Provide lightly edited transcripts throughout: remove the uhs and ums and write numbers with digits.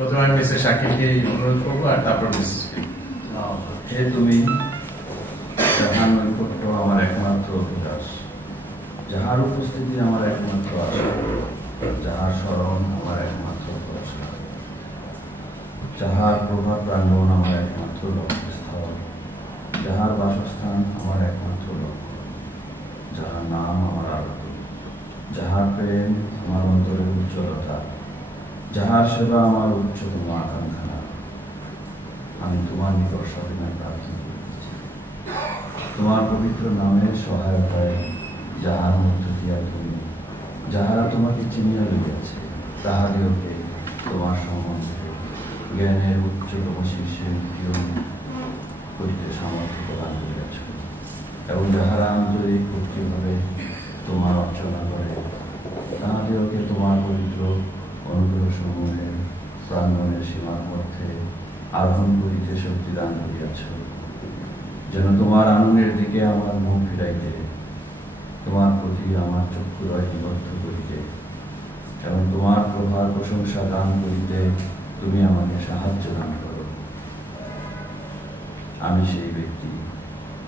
প্রথমে মিসেস শাকিলকে অনুরোধ করবো আর তারপর মিসেস হে তুমি যাহার নৈকট্য আমার একমাত্র অভিলাষ, যাহার উপস্থিতি আমার একমাত্র আশা, যাহার স্মরণ আমার একমাত্র ভরসা, যাহার প্রভাব প্রাঙ্গণ আমার একমাত্র লক্ষ্যস্থল, যাহার বাসস্থান আমার একমাত্র লক্ষ্য, যাহার নাম আমার আরতি, যাহার প্রেম আমার অন্তরের উজ্জ্বলতা, যাহার সেবা আমার উচ্চতম আকাঙ্ক্ষা, আমি তোমার নিকট সবিনয় প্রার্থনা করিতেছি। তোমার পবিত্র নামের সহায়তায় যাহার মধ্য দিয়া তুমি, যাহারা তোমাকে চিনিয়া লইয়াছে, তাহাদিওকে তোমার সম্বন্ধে জ্ঞানের উচ্চতম শীর্ষে উত্তীর্ণ করিতে সামর্থ্য প্রদান করিয়াছ, এবং যাহারা আন্তরিক ভক্তিভাবে তোমার অর্চনা করে, তাহাদিওকে তোমার পবিত্র অনুগ্রহ সমূহের প্রাঙ্গণের সীমার মধ্যে আরোহণ করিতে শক্তি দান করিয়াছ, যেন তোমার আনন্দের দিকে আমার মুখ ফিরাইতে, তোমার প্রতি আমার চক্ষুরয় নিবদ্ধ করিতে এবং তোমার প্রভার প্রশংসা দান করিতে তুমি আমাকে সাহায্য দান করো। আমি সেই ব্যক্তি,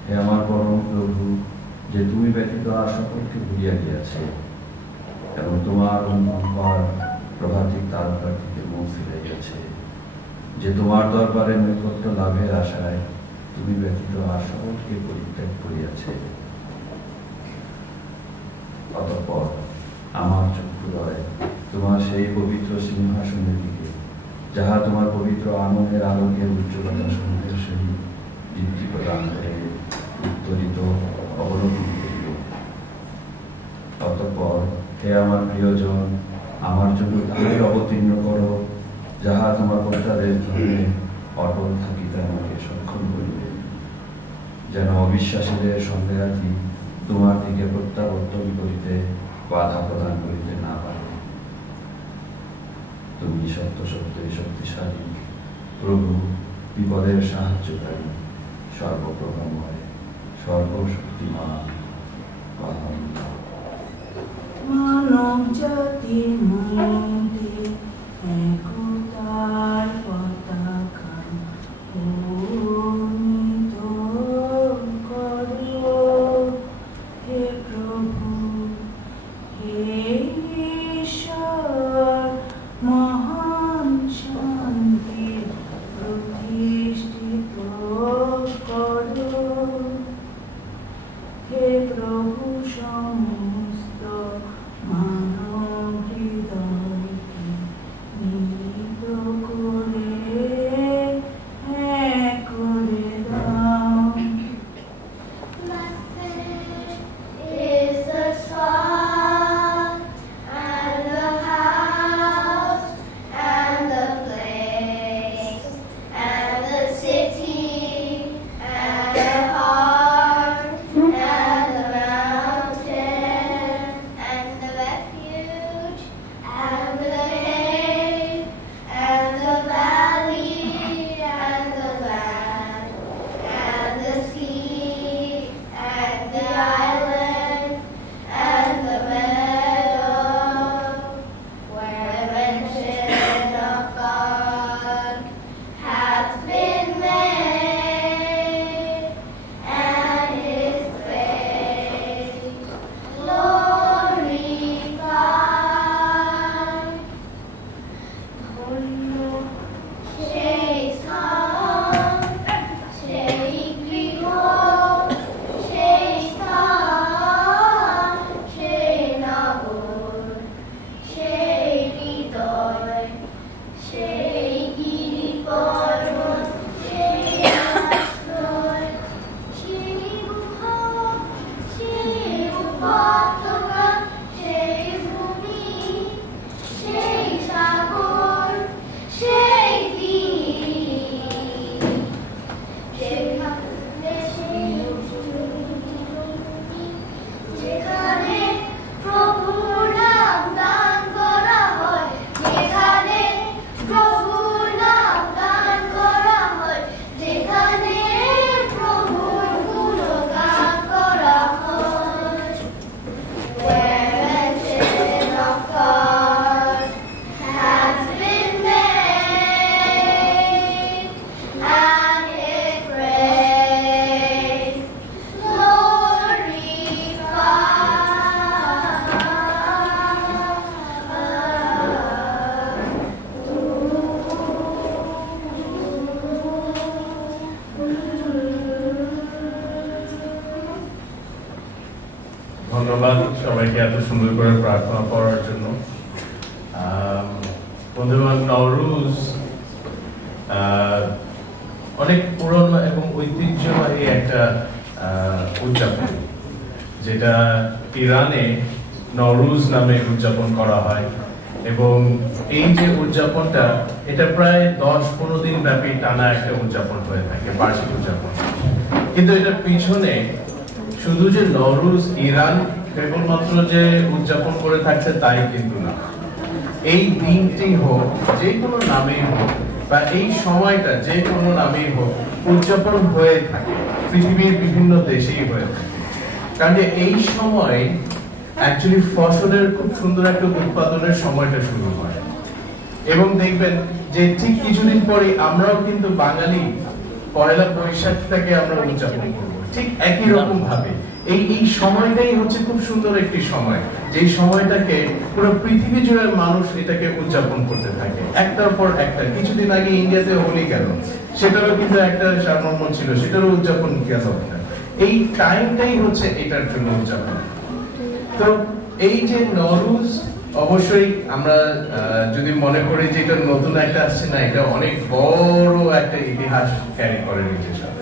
হে আমার পরম প্রভু, যে তুমি ব্যতীত আর সকলকে ভুলিয়া গিয়াছে এবং তোমার অনুকম্পার প্রভাতিক তারকার দিকে মুখ ফিরাইয়াছে, যে তোমার দরবারে নৈকট্য লাভের আশায় তুমি ব্যতীত আর সকলকে পরিত্যাগ করিয়াছে। অতঃপর আমার চক্ষুদয় তোমার সেই পবিত্র সিংহাসনের দিকে, যাহা তোমার পবিত্র আনন্দের আলোকের উজ্জ্বলতা সমূহের সহিত দীপ্তি প্রদান করে উত্তরিত অবলোকন করিল। অতঃপর হে আমার প্রিয়জন, আমার জন্য তাহাই অবতীর্ণ করো, যাহা তোমার প্রচারের ধরে অটল থাকিতে আমাকে সক্ষম করিবে, যেন অবিশ্বাসীদের সন্দেহার্থী তোমার দিকে প্রত্যাবর্তন করিতে বাধা প্রদান করিতে না পারে। তুমি সত্য সত্যই শক্তিশালী প্রভু, বিপদের সাহায্যকারী, সর্বপ্রভাময়, সর্বশক্তিমান। মানব জাতির মধ্যে একতার পতাকা উন্নীত করো, হে প্রভু, হে ঈশ্বর, মহান শান্তি প্রতিষ্ঠিত করো, হে প্রভু, সমস্ত মানব হৃদয় সবাইকে এত সুন্দর করে প্রার্থনা করার জন্য। বন্ধুগণ, নওরুজ অনেক পুরনো এবং ঐতিহ্যবাহী একটা উদযাপন, যেটা ইরানে নওরুজ নামে উদযাপন করা হয়। এবং এই যে উদযাপনটা, এটা প্রায় 10-15 দিন ব্যাপী টানা একটা উদযাপন হয়ে থাকে, বার্ষিক উদযাপন। কিন্তু এটার পিছনে শুধু যে নওরুজ ইরান কেবলমাত্র যে উদযাপন করে থাকছে তাই কিন্তু না। এই দিনটি হোক, যে কোনো নামেই হোক, বা এই সময়টা যে কোনো নামেই হোক, উদযাপন হয়ে থাকে পৃথিবীর বিভিন্ন দেশেই হয়ে থাকে। কারণ এই সময় অ্যাকচুয়ালি ফসলের খুব সুন্দর একটা উৎপাদনের সময়টা শুরু হয়। এবং দেখবেন যে ঠিক কিছুদিন পরে আমরাও কিন্তু বাঙালি পয়লা বৈশাখ থেকে আমরা উদযাপন করবো ঠিক একই রকম ভাবে। এই সময়টাই হচ্ছে খুব সুন্দর একটি সময়, যে সময়টাকে পুরো পৃথিবী জুড়ে মানুষ এটাকে উদযাপন করতে থাকে একটার পর একটা। কিছুদিন আগে ইন্ডিয়াতে হোলি গেল, সেটারও কিন্তু একটা সারমর্ম ছিল, সেটারও উদযাপন গেল। এই টাইমটাই হচ্ছে এটার জন্য উদযাপন। তো এই যে নওরুজ, অবশ্যই আমরা যদি মনে করি যে এটা নতুন একটা আসছে না, এটা অনেক বড় একটা ইতিহাস ক্যারি করে নিজের সাথে।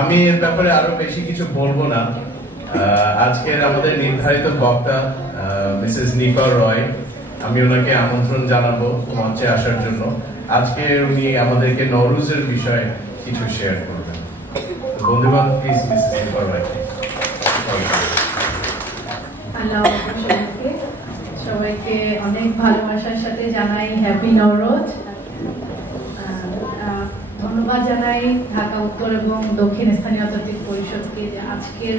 আমি এর ব্যাপারে আরো বেশি কিছু বলবো না। আজকের আমাদের নির্ধারিত বক্তা মিসেস নিপা রয়, আমি ওনাকে আমন্ত্রণ জানাবো মঞ্চে আসার জন্য। আজকে উনি আমাদেরকে নওরুজের বিষয়ে কিছু শেয়ার করবেন। বন্ধুগণ, প্লিজ মিসেস নিপা রয়। সবাইকে অনেক ভালোবাসার সাথে জানাই হ্যাপি নওরোজ। ধন্যবাদ জানাই ঢাকা উত্তর এবং দক্ষিণ স্থানীয় আধ্যাত্মিক পরিষদকে যে আজকের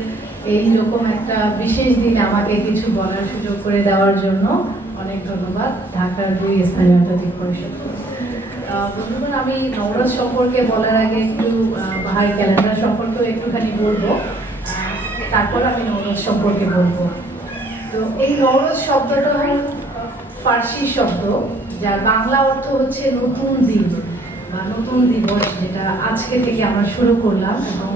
এই রকম একটা বিশেষ দিনে আমাকে কিছু বলার সুযোগ করে দেওয়ার জন্য অনেক ধন্যবাদ ঢাকার 2 স্থানীয় আধ্যাত্মিক পরিষদ। বন্ধুগণ, আমি নওরোজ সম্পর্কে বলার আগে একটু বাহাই ক্যালেন্ডার সম্পর্কেও একটুখানি বলবো, তারপর আমি নওরোজ সম্পর্কে বলবো। তো এই নওরোজ শব্দটা হল ফার্সি শব্দ, যার বাংলা অর্থ হচ্ছে নতুন দিন বা নতুন দিবস, যেটা আজকে থেকে আমরা শুরু করলাম। এবং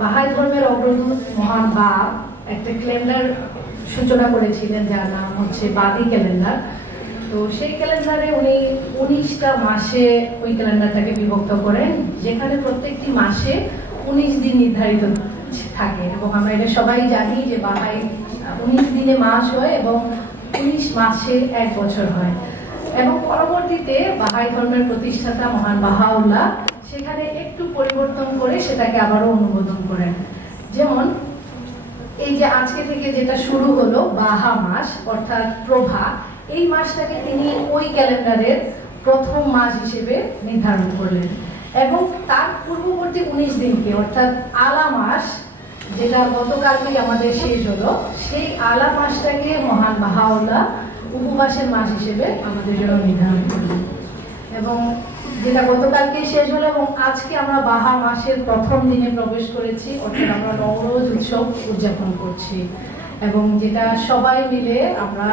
বাহাই ধর্মের অগ্রদূত মহান বাব একটা ক্যালেন্ডার সূচনা করেছিলেন, যার নাম হচ্ছে বাদি ক্যালেন্ডার। তো সেই ক্যালেন্ডারে উনি 19টা মাসে ওই ক্যালেন্ডারটাকে বিভক্ত করেন, যেখানে প্রত্যেকটি মাসে 19 দিন নির্ধারিত থাকে। এবং আমরা এটা সবাই জানি যে বাহাই 19 দিনে মাস হয় এবং 19 মাসে 1 বছর হয়। এবং পরবর্তীতে বাহাই ধর্মের প্রতিষ্ঠাতা মহান বাহাউল্লাহ সেখানে একটু পরিবর্তন করে সেটাকে আবারও অনুমোদন করেন। যেমন এই যে আজকে থেকে যেটা শুরু হলো বাহা মাস অর্থাৎ প্রভা, এই মাসটাকে তিনি ওই ক্যালেন্ডারের প্রথম মাস হিসেবে নির্ধারণ করলেন। এবং তার পূর্ববর্তী 19 দিনকে অর্থাৎ আলা মাস, যেটা গতকালকেই আমাদের শেষ হলো, সেই আলা মাসটাকে মহান বাহাউল্লাহ উপবাসের মাস হিসেবে আমাদের জন্য নির্ধারণ করলেন। এবং যেটা গতকালকে শেষ হলো এবং আজকে আমরা বাহা মাসের প্রথম দিনে প্রবেশ করেছি, অর্থাৎ আমরা নওরোজ উৎসব উদযাপন করছি। এবং যেটা সবাই মিলে আমরা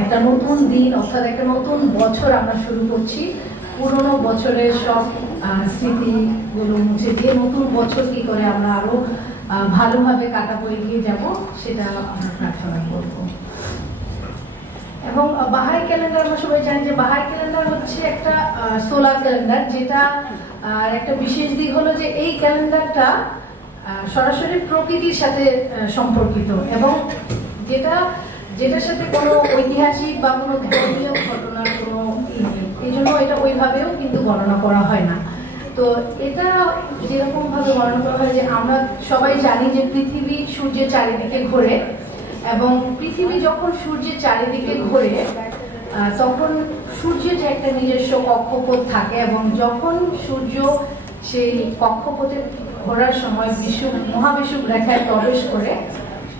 একটা নতুন দিন অর্থাৎ একটা নতুন বছর আমরা শুরু করছি। পুরনো বছরের সব স্মৃতিগুলো মুছে দিয়ে নতুন বছর কি করে আমরা আরো ভালোভাবে কাটাবো, এগিয়ে যাব, সেটা আমরা প্রার্থনা করব। এবং বাহাই ক্যালেন্ডার আমরা সবাই জানি যে বাহাই ক্যালেন্ডার হচ্ছে একটা সোলার ক্যালেন্ডার, যেটা একটা বিশেষ দিক হলো যে এই ক্যালেন্ডারটা সরাসরি প্রকৃতির সাথে সম্পর্কিত এবং যেটার সাথে কোনো ঐতিহাসিক বা কোনো ধর্মীয় ঘটনার কোনো এই জন্য এটা ওইভাবেও কিন্তু গণনা করা হয় না। তো এটা যেরকম ভাবে গণনা করা হয় যে আমরা সবাই জানি যে পৃথিবী সূর্যের চারিদিকে ঘোরে, এবং পৃথিবী যখন সূর্যের চারিদিকে ঘোরে তখন সূর্যের যে একটা নিজস্ব কক্ষপথ থাকে, এবং যখন সূর্য সেই কক্ষপথে ঘোরার সময় মহাবিষুব রেখায় প্রবেশ করে,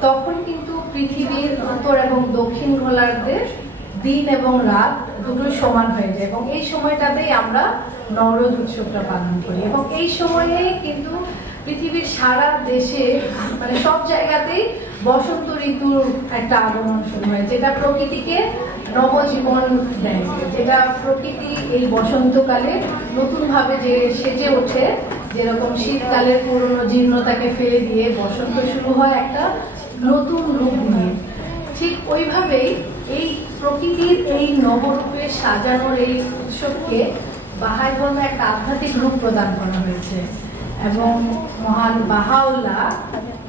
তখন কিন্তু পৃথিবীর উত্তর এবং দক্ষিণ গোলার্ধে দিন এবং রাত দুটোই সমান হয়ে যায়। এবং এই সময়টাতেই আমরা নওরোজ উৎসবটা পালন করি। এবং এই সময়ে কিন্তু পৃথিবীর সারা দেশে মানে সব জায়গাতেই বসন্ত ঋতুর একটা আগমন শুরু হয়, যেটা প্রকৃতিকে নবজীবন দেয়, যেটা প্রকৃতি এই বসন্তকালে নতুন ভাবে যে সেজে ওঠে যেরকম শীতকালের পুরনো জীর্ণতাকে ফেলে দিয়ে বসন্ত শুরু হয় একটা নতুন রূপ নিয়ে, ঠিক ওইভাবেই এই প্রকৃতির এই নবরূপে সাজানোর এই উৎসবকে বাহাই ধর্মে একটা আধ্যাত্মিক রূপ প্রদান করা হয়েছে। এবং মহান বাহাউল্লাহ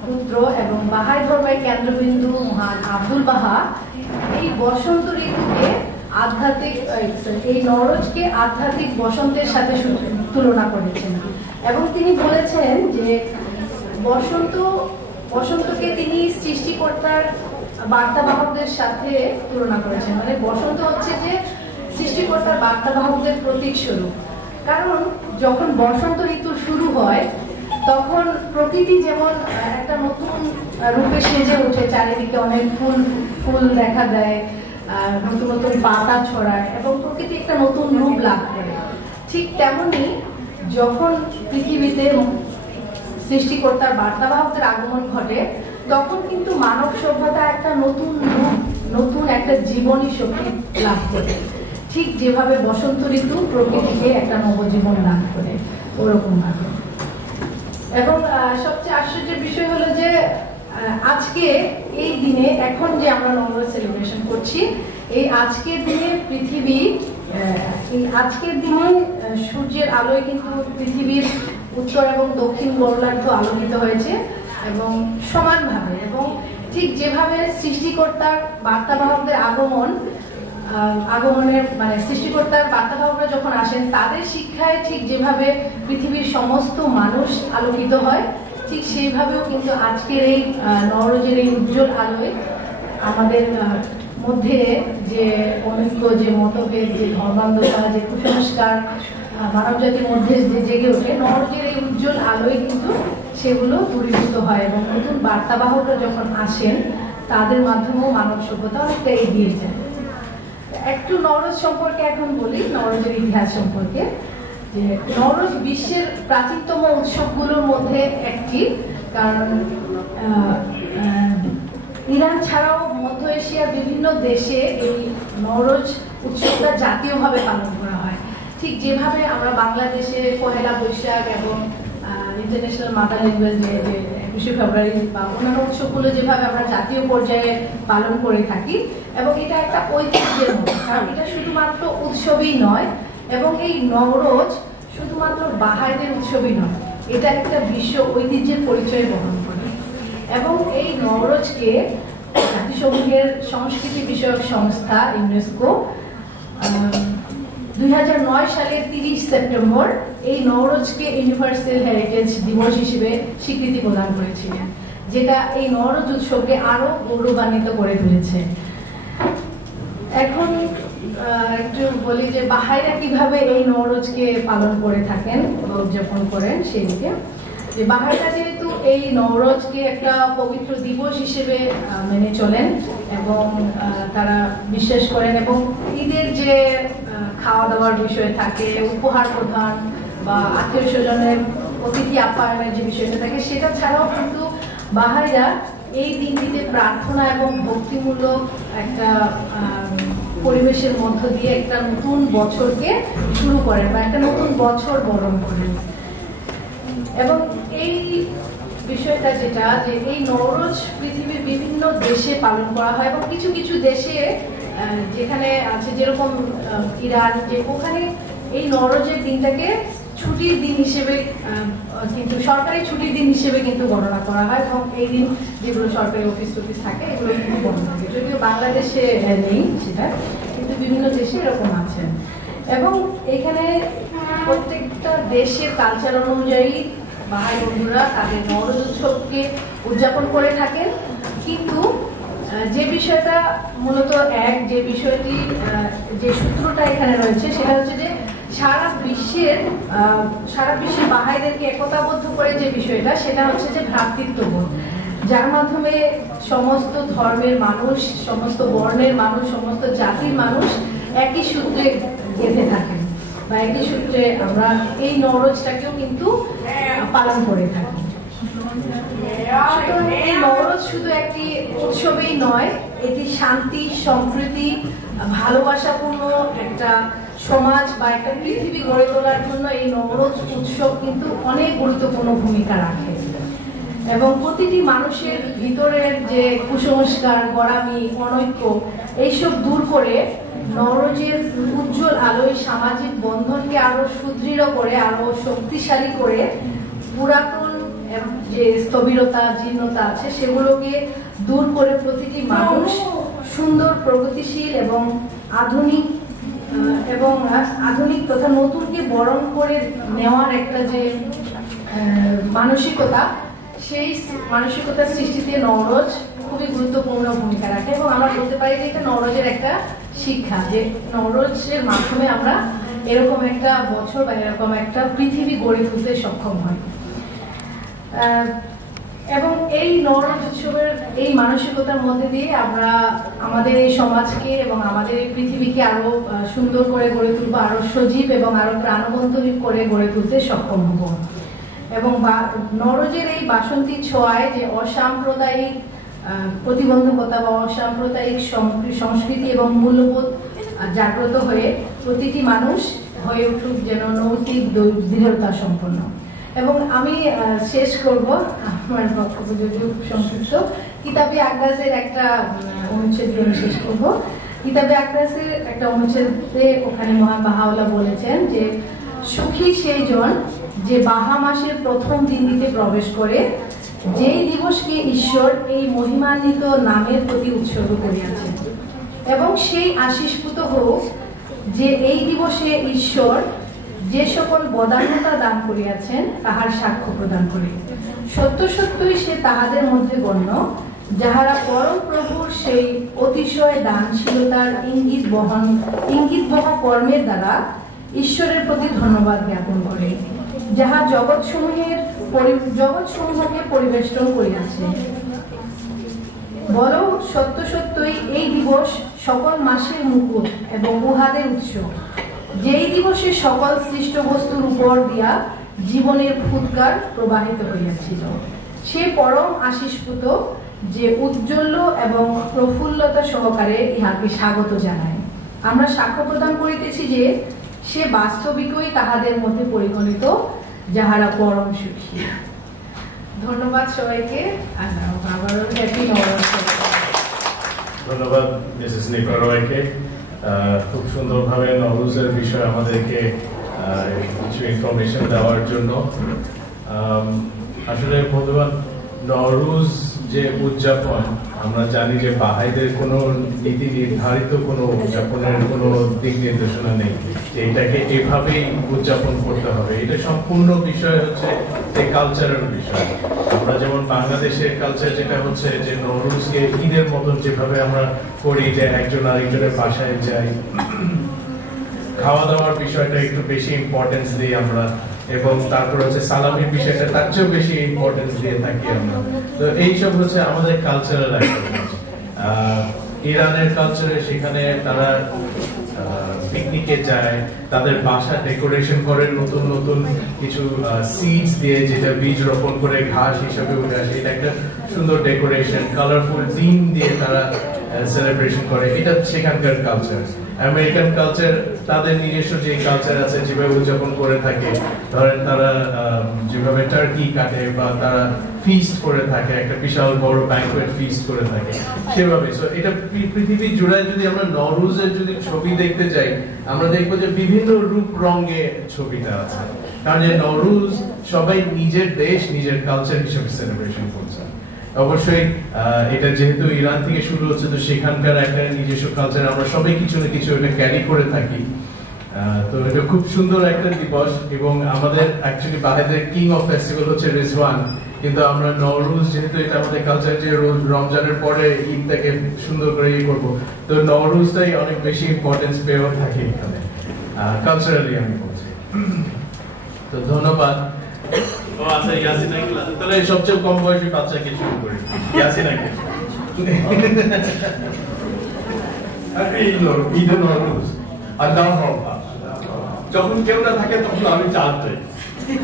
পুত্র এবং বাহাই ধর্মের কেন্দ্রবিন্দু মহান আব্দুল বাহা এই বসন্ত ঋতুকে আধ্যাত্মিক, এই নওরোজকে আধ্যাত্মিক বসন্তের সাথে তুলনা করেছেন এবং তিনি বলেছেন যে বসন্তকে তিনি সৃষ্টিকর্তার বার্তাবাহকদের সাথে তুলনা করেছেন। মানে বসন্ত হচ্ছে যে সৃষ্টিকর্তার বার্তাবাহকদের প্রতীক স্বরূপ। কারণ যখন বসন্ত ঋতু শুরু হয় তখন প্রকৃতি যেমন একটা নতুন রূপে সেজে ওঠে, চারিদিকে অনেক ফুল দেখা দেয়, নতুন নতুন পাতা ছড়ায় এবং প্রকৃতি একটা নতুন রূপ লাভ করে। ঠিক তেমনি যখন পৃথিবীতে সৃষ্টিকর্তার বার্তাবাহকদের আগমন ঘটে তখন কিন্তু মানব সভ্যতা একটা নতুন রূপ, নতুন একটা জীবনী শক্তি লাভ করে। ঠিক যেভাবে বসন্ত ঋতু প্রকৃতিকে একটা নবজীবন লাভ করে ওরকম ভাবে। এবং সবচেয়ে আশ্চর্যের বিষয় হলো যে আজকে এই দিনে, এখন যে আমরা নবরোজ সেলিব্রেশন করছি, এই আজকের দিনে পৃথিবী, এই আজকের দিনে সূর্যের আলোয় কিন্তু পৃথিবীর উত্তর এবং দক্ষিণ গোলার্ধ আলোকিত হয়েছে এবং সমানভাবে। এবং ঠিক যেভাবে সৃষ্টিকর্তার বার্তাবাহকদের আগমনের মানে সৃষ্টিকর্তার বার্তাবাহকরা যখন আসেন তাদের শিক্ষায় ঠিক যেভাবে পৃথিবীর সমস্ত মানুষ আলোকিত হয়, ঠিক সেইভাবেও কিন্তু আজকের এই নওরোজের এই উজ্জ্বল আলোয় আমাদের মধ্যে যে অনৈক্য, যে মতভেদ, যে ধর্মান্ধতা, যে কুসংস্কার মানব জাতির মধ্যে যে জেগে ওঠে, নওরোজের এই উজ্জ্বল আলোয় কিন্তু সেগুলো দূরীভূত হয় এবং নতুন বার্তাবাহকরা যখন আসেন তাদের মাধ্যমেও মানব সভ্যতা অনেকটা এগিয়ে যায়। একটু নওরোজ সম্পর্কে এখন বলি, নওরোজের ইতিহাস সম্পর্কে। যে নওরোজ বিশ্বের প্রাচীনতম উৎসবগুলোর মধ্যে একটি, কারণ ইরান ছাড়াও মধ্য এশিয়ার বিভিন্ন দেশে এই নওরোজ উৎসবটা জাতীয়ভাবে পালন করা হয়। ঠিক যেভাবে আমরা বাংলাদেশে পহেলা বৈশাখ এবং ইন্টারন্যাশনাল মাদার ল্যাঙ্গুয়েজ ডে, যে 21শে ফেব্রুয়ারি বা অন্যান্য উৎসবগুলো যেভাবে আমরা জাতীয় পর্যায়ে পালন করে থাকি, এবং এটা একটা ঐতিহ্যের মতো, কারণ এটা শুধুমাত্র উৎসবই নয় এবং এই নওরোজ শুধুমাত্র বাহাইদের উৎসবই নয়, এটা একটা বিশ্ব ঐতিহ্যের পরিচয় বহন করে। এবং এই নওরোজকে জাতিসংঘের সংস্কৃতি বিষয়ক সংস্থা ইউনেস্কো 2009 সালের 30 সেপ্টেম্বর এই নওরোজকে ইউনিভার্সাল হেরিটেজ দিবস হিসেবে স্বীকৃতি প্রদান করেছিলেন, যেটা এই নওরোজ উৎসবকে আরো গৌরবান্বিত করে তুলেছে। এখন একটু বলি যে বাহাইরা কিভাবে এই নওরোজকে পালন করে থাকেন বা উদযাপন করেন সেই দিকে। যে বাহাইরা যেহেতু এই নওরোজকে একটা পবিত্র দিবস হিসেবে মেনে চলেন এবং তারা বিশ্বাস করেন, এবং ঈদের যে খাওয়া দাওয়ার বিষয় থাকে, উপহার প্রদান বা আত্মীয় স্বজনের অতিথি আপ্যায়নের যে বিষয়টা থাকে, সেটা ছাড়াও কিন্তু বাহাইরা এই দিনটিতে প্রার্থনা এবং ভক্তিমূলক একটা পরিবেশের মধ্য দিয়ে একটা নতুন বছরকে শুরু করেন বা একটা নতুন বছর বরণ করেন। এবং এই বিষয়টা যেটা, যে এই নওরোজ পৃথিবীর বিভিন্ন দেশে পালন করা হয় এবং কিছু কিছু দেশে যেখানে আছে, যেরকম ইরান, যে ওখানে এই নওরোজের দিনটাকে ছুটির দিন হিসেবে, কিন্তু সরকারি ছুটির দিন হিসেবে কিন্তু গণনা করা হয় এবং এই দিন যেগুলো সরকারি অফিস থাকে এগুলো কিন্তু বন্ধ থাকে। যদিও বাংলাদেশে নেই সেটা, কিন্তু বিভিন্ন দেশে এরকম আছে। এবং এখানে প্রত্যেকটা দেশের কালচার অনুযায়ী বাহাই বন্ধুরা তাদের নওরোজ উৎসবকে উদযাপন করে থাকেন। কিন্তু যে বিষয়টা মূলত যে বিষয়টি, যে সূত্রটা এখানে রয়েছে সেটা হচ্ছে যে সারা বিশ্বের বাহাইদেরকে একতাবদ্ধ করে যে বিষয়টা, সেটা হচ্ছে যে ভ্রাতৃত্ববোধ, যার মাধ্যমে সমস্ত ধর্মের মানুষ, সমস্ত বর্ণের মানুষ, সমস্ত জাতির মানুষ একই সূত্রে গেঁথে থাকেন বা একই সূত্রে আমরা এই নওরোজটাকেও কিন্তু পালন করে থাকি। এই নওরোজ শুধু একটি উৎসবই নয়, এটি শান্তি, সম্প্রীতি, ভালোবাসাপূর্ণ একটা সমাজ বা একটা পৃথিবী গড়ে তোলার জন্য এই নওরোজ উৎসব কিন্তু অনেক গুরুত্বপূর্ণ ভূমিকা রাখে। এবং প্রতিটি মানুষের ভিতরের যে কুসংস্কার, গোঁড়ামি, অনৈক্য এইসব দূর করে নওরোজের উজ্জ্বল আলোয় সামাজিক বন্ধনকে আরো সুদৃঢ় করে, আরো শক্তিশালী করে, পুরাতন যে স্থবিরতা, জীর্ণতা আছে সেগুলোকে দূর করে প্রতিটি মানুষ সুন্দর, প্রগতিশীল এবং আধুনিক তথা নতুনকে বরণ করে নেওয়ার একটা যে মানসিকতা, সেই মানসিকতার সৃষ্টিতে নওরোজ খুবই গুরুত্বপূর্ণ ভূমিকা রাখে। এবং আমরা বলতে পারি যে এটা নওরোজের একটা শিক্ষা, যে নওরোজের মাধ্যমে আমরা এরকম একটা বছর বা এরকম একটা পৃথিবী গড়ে তুলতে সক্ষম হই। এবং এই নওরোজ উৎসবের এই মানসিকতার মধ্যে দিয়ে আমরা আমাদের এই সমাজকে এবং আমাদের এই পৃথিবীকে আরো সুন্দর করে গড়ে তুলবো, আরো সজীব এবং আরো প্রাণবন্ত করে গড়ে তুলতে সক্ষম হব। এবং নওরোজের এই বাসন্তী ছোঁয়ায় যে অসাম্প্রদায়িক প্রতিবন্ধকতা বা অসাম্প্রদায়িক সংস্কৃতি এবং মূল্যবোধ জাগ্রত হয়ে প্রতিটি মানুষ হয়ে উঠুক যেন নৈতিক দৃঢ়তা সম্পন্ন। এবং আমি শেষ করব আমার বক্তব্য যদিও সংক্ষিপ্ত, কিতাবে আকদাসের একটা অনুচ্ছেদ দিয়ে আমি শেষ করব। কিতাবে আকদাসের একটা অনুচ্ছেদে ওখানে মহান বাহাউল্লাহ বলেছেন যে সুখী সেই জন যে বাহা মাসের প্রথম দিনটিতে প্রবেশ করে, যেই দিবসকে ঈশ্বর এই মহিমান্বিত নামের প্রতি উৎসর্গ করিয়াছেন, এবং সেই আশীষপুত হোক যে এই দিবসে ঈশ্বর যে সকল বদান্যতা দান করিয়াছেন তাহার সাক্ষ্য প্রদান করে। সত্য সত্যই সে তাহাদের মধ্যে গণ্য, যাহারা পরম প্রভুর সেই অতিশয় দানশীলতার ইঙ্গিতবহ কর্মের দ্বারা ঈশ্বরের প্রতি ধন্যবাদ জ্ঞাপন করে, যাহা জগৎসমূহকে পরিবেষ্টন করিয়াছে। বলো সত্য সত্যই এই দিবস সকল মাসের মুকুট এবং উহাদের উৎস, যেই দিবসে সকল সৃষ্ট বস্তুর উপর দিয়া জীবনের ফুৎকার প্রবাহিত হইয়াছিল। সে পরম আশীষপুত যে উজ্জ্বল এবং প্রফুল্লতা সহকারে ইহাকে স্বাগত জানায়। আমরা সাক্ষ্য প্রদান করিতেছি যে সে বাস্তবিকই তাহাদের মধ্যে পরিগণিত, যাহারা পরম সুখী। ধন্যবাদ সবাইকে। আবারও হ্যাপি নববর্ষ। ধন্যবাদ মিসেস নিপা রয়কে, খুব সুন্দরভাবে নওরোজের বিষয়ে আমাদেরকে কিছু ইনফরমেশন দেওয়ার জন্য। আসলে বন্ধুবান, নওরোজ যে উদযাপন, আমরা জানি যে বাহাইদের কোনো নীতি নির্ধারিত কোনো উদযাপনের কোনো দিক নির্দেশনা নেই, এটাকে এভাবেই উদযাপন করতে হবে। এটা সম্পূর্ণ বিষয় হচ্ছে যে কালচারের বিষয়। আমরা যেমন বাংলাদেশের কালচার যেটা হচ্ছে যে নওরোজকে ঈদের মতন যেভাবে আমরা করি, যে একজন আরেকজনের বাসায় যাই, খাওয়া দাওয়ার বিষয়টা একটু বেশি ইম্পর্টেন্স দিই আমরা, এবং তারপর হচ্ছে সালামির বিষয়টা তার চেয়েও বেশি ইম্পর্টেন্স দিয়ে থাকি আমরা। তো এইসব হচ্ছে আমাদের কালচারাল অ্যাক্টিভিটি। ইরানের কালচারে সেখানে তারা পিকনিকে যায়, তাদের বাসা ডেকোরেশন করে নতুন নতুন কিছু সিডস দিয়ে, যেটা বীজ রোপণ করে ঘাস হিসেবে উঠে আসে, এটা একটা সুন্দর ডেকোরেশন, কালারফুল ডিম দিয়ে তারা সেলিব্রেশন করে। এটা সেখানকার কালচার। আমেরিকান কালচার তাদের নিজস্ব যে কালচার আছে, যেভাবে উদযাপন করে থাকে, ধরেন তারা যেভাবে টার্কি কাটে বা তারা ফিস্ট করে থাকে, একটা বিশাল বড় ব্যাংকুয়েট ফিস্ট করে থাকে সেভাবে। সো এটা পৃথিবী জুড়ে যদি আমরা নওরোজের যদি ছবি দেখতে যাই, আমরা দেখবো যে বিভিন্ন রূপ রঙে ছবিটা আছে, কারণ যে নওরোজ সবাই নিজের দেশ, নিজের কালচার হিসেবে সেলিব্রেশন করছে। অবশ্যই এটা যেহেতু ইরান থেকে শুরু হচ্ছে, তো সেখানকার একটা নিজস্ব কালচার আমরা সবাই কিছু না কিছু এটা ক্যারি করে থাকি। তো এটা খুব সুন্দর একটা দিবস। এবং আমাদের অ্যাকচুয়ালি বাহাইদের কিং অফ ফেস্টিভ্যাল হচ্ছে রিজওয়ান, কিন্তু আমরা নওরোজ যেহেতু এটা আমাদের কালচার, যে রমজানের পরে ঈদটাকে সুন্দর করে ইয়ে করবো, তো নওরোজটাই অনেক বেশি ইম্পর্টেন্স পেয়েও থাকে এখানে কালচারালি, আমি বলছি। তো ধন্যবাদ। ও আচ্ছা, ইয়াসিন আঙ্কেল আছে, তাহলে সবচেয়ে কম বয়সী বাচ্চাকে শুরু করি। ইয়াসিন আঙ্কেল, হ্যাপি ঈদ নওরোজ। আল্লাহু আকবার। যখন কেউ না থাকে তখন আমি চাঁদ চাই।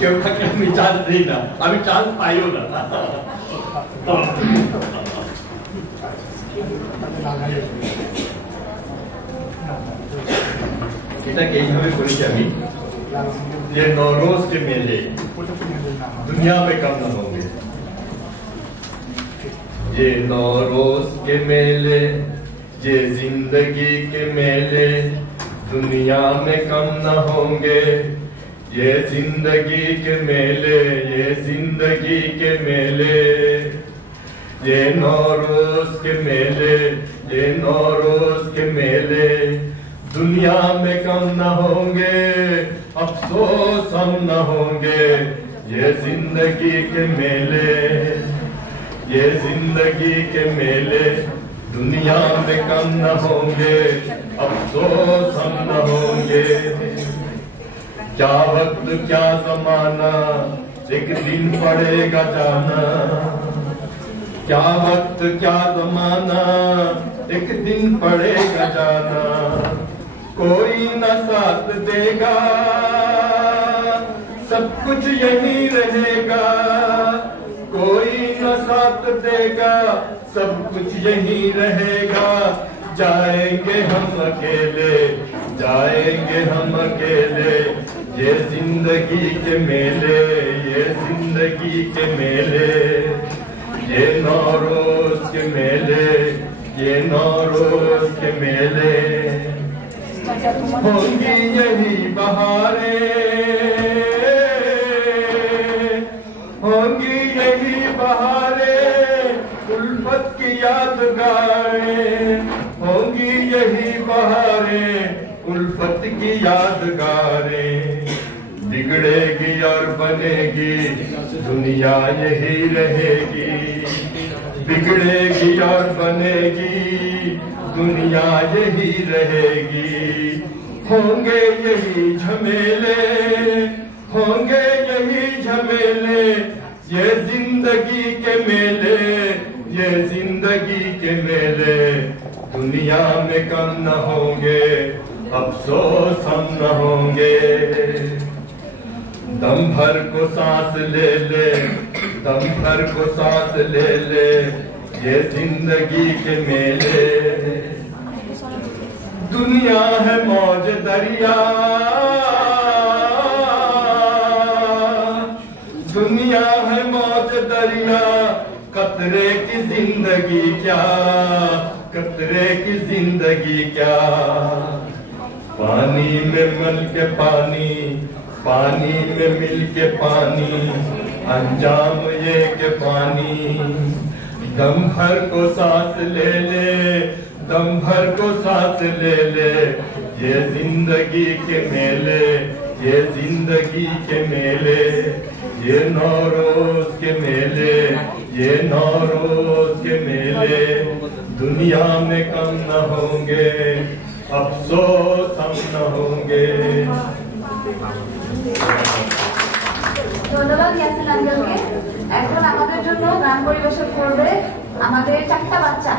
কেউ থাকলে আমি চাল দিই না, আমি চাল পাইও না। এটাকে এইভাবে করেছি আমি, যে नौरोज के मेले दुनिया में कम न होंगे। ये नौरोज के मेले, ये जिंदगी के मेले दुनिया में कम न होंगे। ये जिंदगी के मेले, ये जिंदगी के मेले, ये नौरोज के मेले, ये नौरोज के मेले दुनिया में कम न होंगे, अफसोस हम न होंगे। ये जिंदगी के मेले, ये जिंदगी के मेले दुनिया में कम न होंगे, अफसोस हम न होंगे। क्या वक्त क्या जमाना, एक दिन पड़ेगा जाना। क्या वक्त क्या जमाना, एक दिन पड़ेगा जाना। कोई न साथ देगा, सब कुछ यही रहेगा। कोई न साथ देगा, सब कुछ यही रहेगा। जाएंगे हम अकेले, जाएंगे हम अकेले। ये जिंदगी के मेले, ये जिंदगी के मेले, ये नौरोज के मेले, ये नौरोज के मेले। होंगी यही बहारें, होंगी यही बहारें, उल्फत की यादगारें। होंगी यही बहारें, उल्फत की यादगारें। बिगड़ेगी और बनेगी दुनिया यही रहेगी। बिगड़ेगी और बनेगी दुनिया यही रहेगी। होंगे यही झमेले, होंगे यही झमेले। ये जिंदगी के मेले, ये जिंदगी के मेले दुनिया में कम न होंगे, अफसोस हम न होंगे। दम भर को सांस ले ले, दम भर को सांस ले ले। ये जिंदगी के मेले दुनिया है मौज दरिया, दुनिया है मौज दरिया। कतरे की जिंदगी क्या, कतरे की जिंदगी क्या। पानी में मिल के पानी, पानी में मिल के पानी, अंजाम ये के पानी। दम भर को सांस ले ले, दम भर को सांस ले ले। ये जिंदगी के मेले, ये जिंदगी के मेले, ये नौरोज के मेले, ये नौरोज के मेले दुनिया में कम न होंगे, अफसोस हम न होंगे। ধন্যবাদ ইয়াসিন আঙ্কেলকে। এখন আমাদের জন্য গান পরিবেশন করবে আমাদের চারটা বাচ্চা।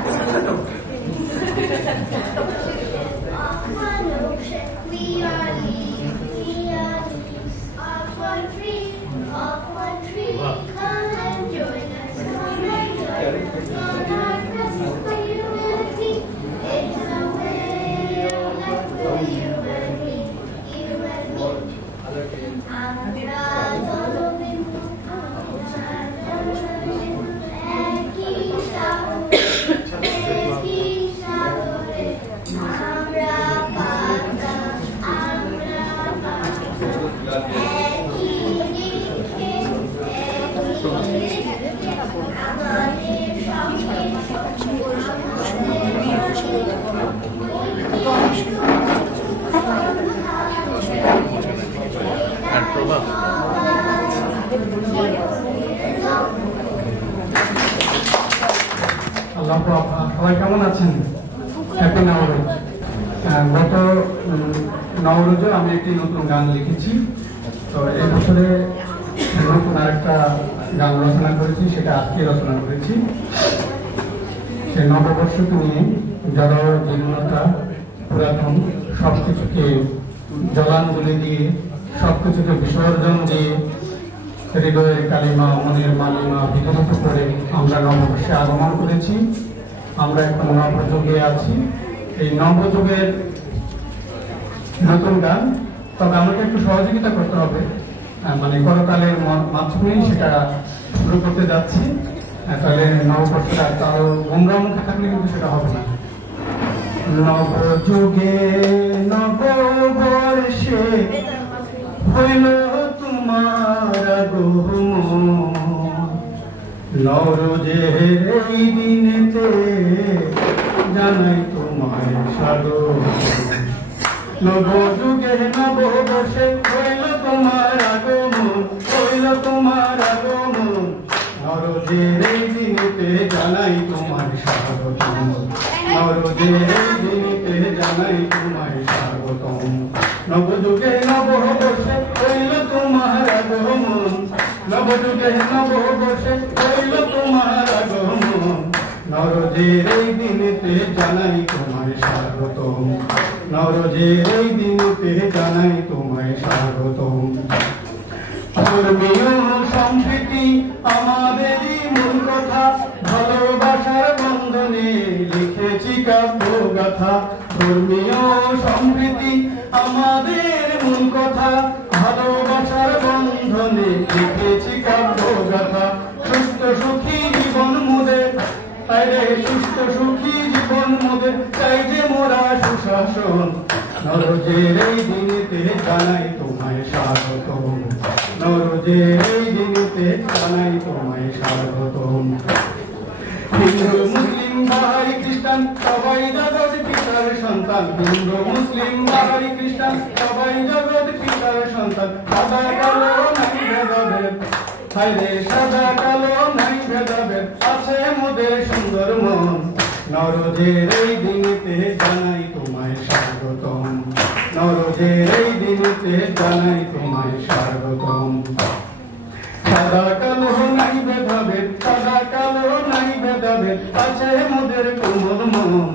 সবাই কেমন আছেন? হ্যাপি নবরোজ। গত নবরোজে আমি একটি নতুন গান লিখেছি, তো এই বছরে নতুন আরেকটা গান রচনা করেছি, সেটা আজকে রচনা করেছি। সেই নববর্ষকে নিয়ে জড় জীর্ণতা পুরাতন সবকিছুকে জলাঞ্জলি দিয়ে, সবকিছুকে বিসর্জন দিয়ে হৃদয়ের কালিমা মনের মালিমা বিকশিত করে আমরা নববর্ষে আগমন করেছি। আমরা এখন নবযুগে আছি। এই নবযুগের নতুন গান, তবে আমাকে একটু সহযোগিতা করতে হবে, মানে করতালের মাধ্যমেই সেটা শুরু করতে যাচ্ছি। তাহলে নববর্ষটা তারও গুমরা মুখে থাকলে কিন্তু সেটা হবে না। নবযুগে নববর্ষে হইল তোমার আগমন, নবরোজের এই দিনেতে জানাই তোমায় স্বাগত। নবযুগে নববর্ষে হইল তোমার আগমন, হইল তোমার আগমন, নবরোজের এই দিনেতে জানাই তোমায় স্বাগত। নবরোজের এই দিনেতে জানাই তোমায় স্বাগতম। নবযুগে নববর্ষে হইল তোমার আগমন, নবযুগে নববর্ষে হইল তোমার আগমন, নবরোজের এই দিনেতে জানাই তোমায় স্বাগতম। নবরোজের এই দিনেতে জানাই তোমায় স্বাগতম। ধর্মীয় সম্প্রীতি আমাদেরই মূল কথা, ভালোবাসার বন্ধনে লিখেছি কাব্য গাথা। ধর্মীয় সম্প্রীতি আমাদের মূল কথা, ভালোবাসার বন্ধনে লিখেছি কাব্য গাথা। সুস্থ সুখী জীবন মোদের, আরে সুস্থ সুখী জীবন মোদের, চাই যে মোরা সুশাসন। নবরোজের এই দিনেতে জানাই তোমায় স্বাগতম। নবরোজের এই দিনেতে জানাই তোমায় স্বাগতম। হিন্দু মুসলিম বাহাই খ্রিস্টান সবাই জগৎ পিতার সন্তান, হিন্দু মুসলিম বাহাই খ্রিস্টান সবাই জগৎ পিতার সন্তান। সাদা কালো নাই ভেদাভেদ, হায়রে সাদা কালো নাই ভেদাভেদ, আছে মোদের সুন্দর মন। নবরোজের এই দিনেতে জানাই তোমায় স্বাগতম। নবরোজের এই দিনেতে জানাই তোমায় স্বাগতম। সাদা কালো নাই ভেদাভেদ, সাদা কালো নাই ভেদাভেদ, আছে মোদের কোমল মন।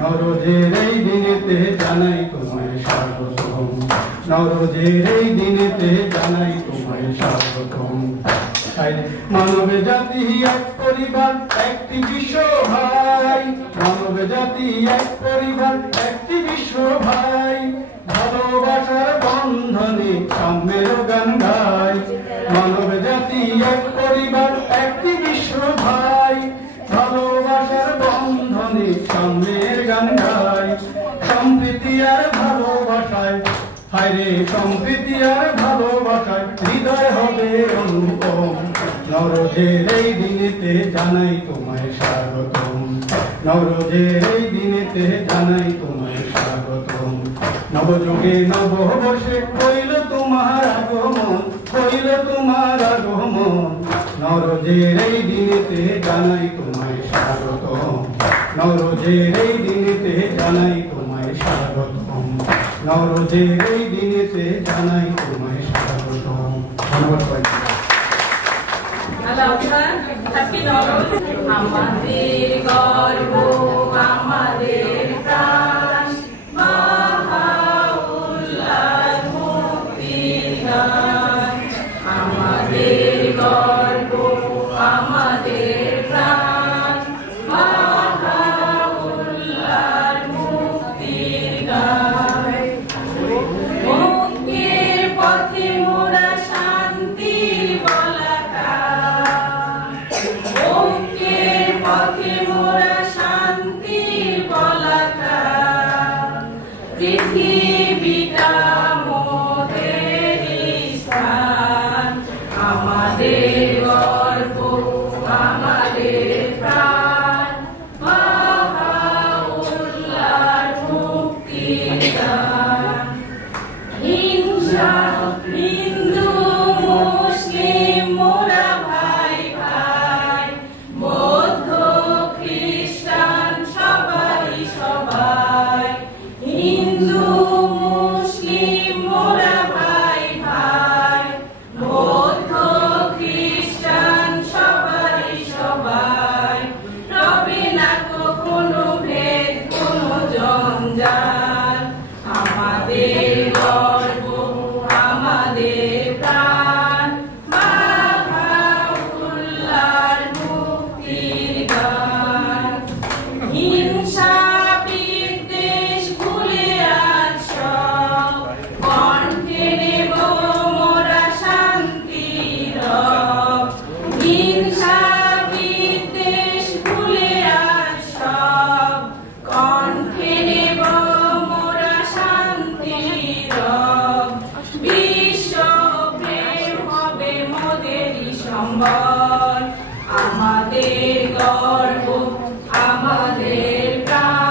নবরোজের এই দিনেতে জানাই তোমায় স্বাগতম। নবরোজের এই দিনেতে জানাই তোমায় স্বাগতম। মানব জাতি এক পরিবার একটি বিশ্ব ভাই, মানব জাতি এক পরিবার একটি বিশ্ব ভাই, ভালোবাসার বন্ধনে সাম্যের গান গাই। মানব জাতি এক পরিবার একটি বিশ্ব ভাই, ভালোবাসার বন্ধনে সাম্যের গান গাই। সম্প্রীতি আর ভালোবাসায়, হায়রে সম্প্রীতি আর ভালোবাসায় হৃদয় হবে অনুপম। নবরোজের এই দিনেতে জানাই তোমায় স্বাগতম। নবরোজের এই দিনেতে জানাই তোমায় স্বাগতম। নবযুগে নববর্ষে হইল তোমার আগমন, হইল তোমার আগমন, নবরোজের এই দিনেতে জানাই তোমায় স্বাগতম। নবরোজের এই দিনেতে জানাই তোমায় স্বাগতম। নবরোজের এই দিনেতে জানাই তোমায় স্বাগতম। ধন্যবাদ সবাইকে। আমাদের গর্ব আমাদের প্রাণ, বাহাউল্লাহর মুক্তির গান। আমাদের গর্ব আমাদের প্রাণ, বাহাউল্লাহর মুক্তির গান। মুক্তির পথে মোরা শান্তির পথে মোরা শান্তি হিংসা বিদ্বেষ ভুলে আজ সব কণ্ঠে নেব মোরা শান্তির রব। হিংসা বিদ্বেষ ভুলে আজ সব কণ্ঠে নেব মোরা শান্তির রব। বিশ্ব প্রেম হবে মোদেরই সম্বল, আমাদের গর্ব, আমাদের প্রাণ।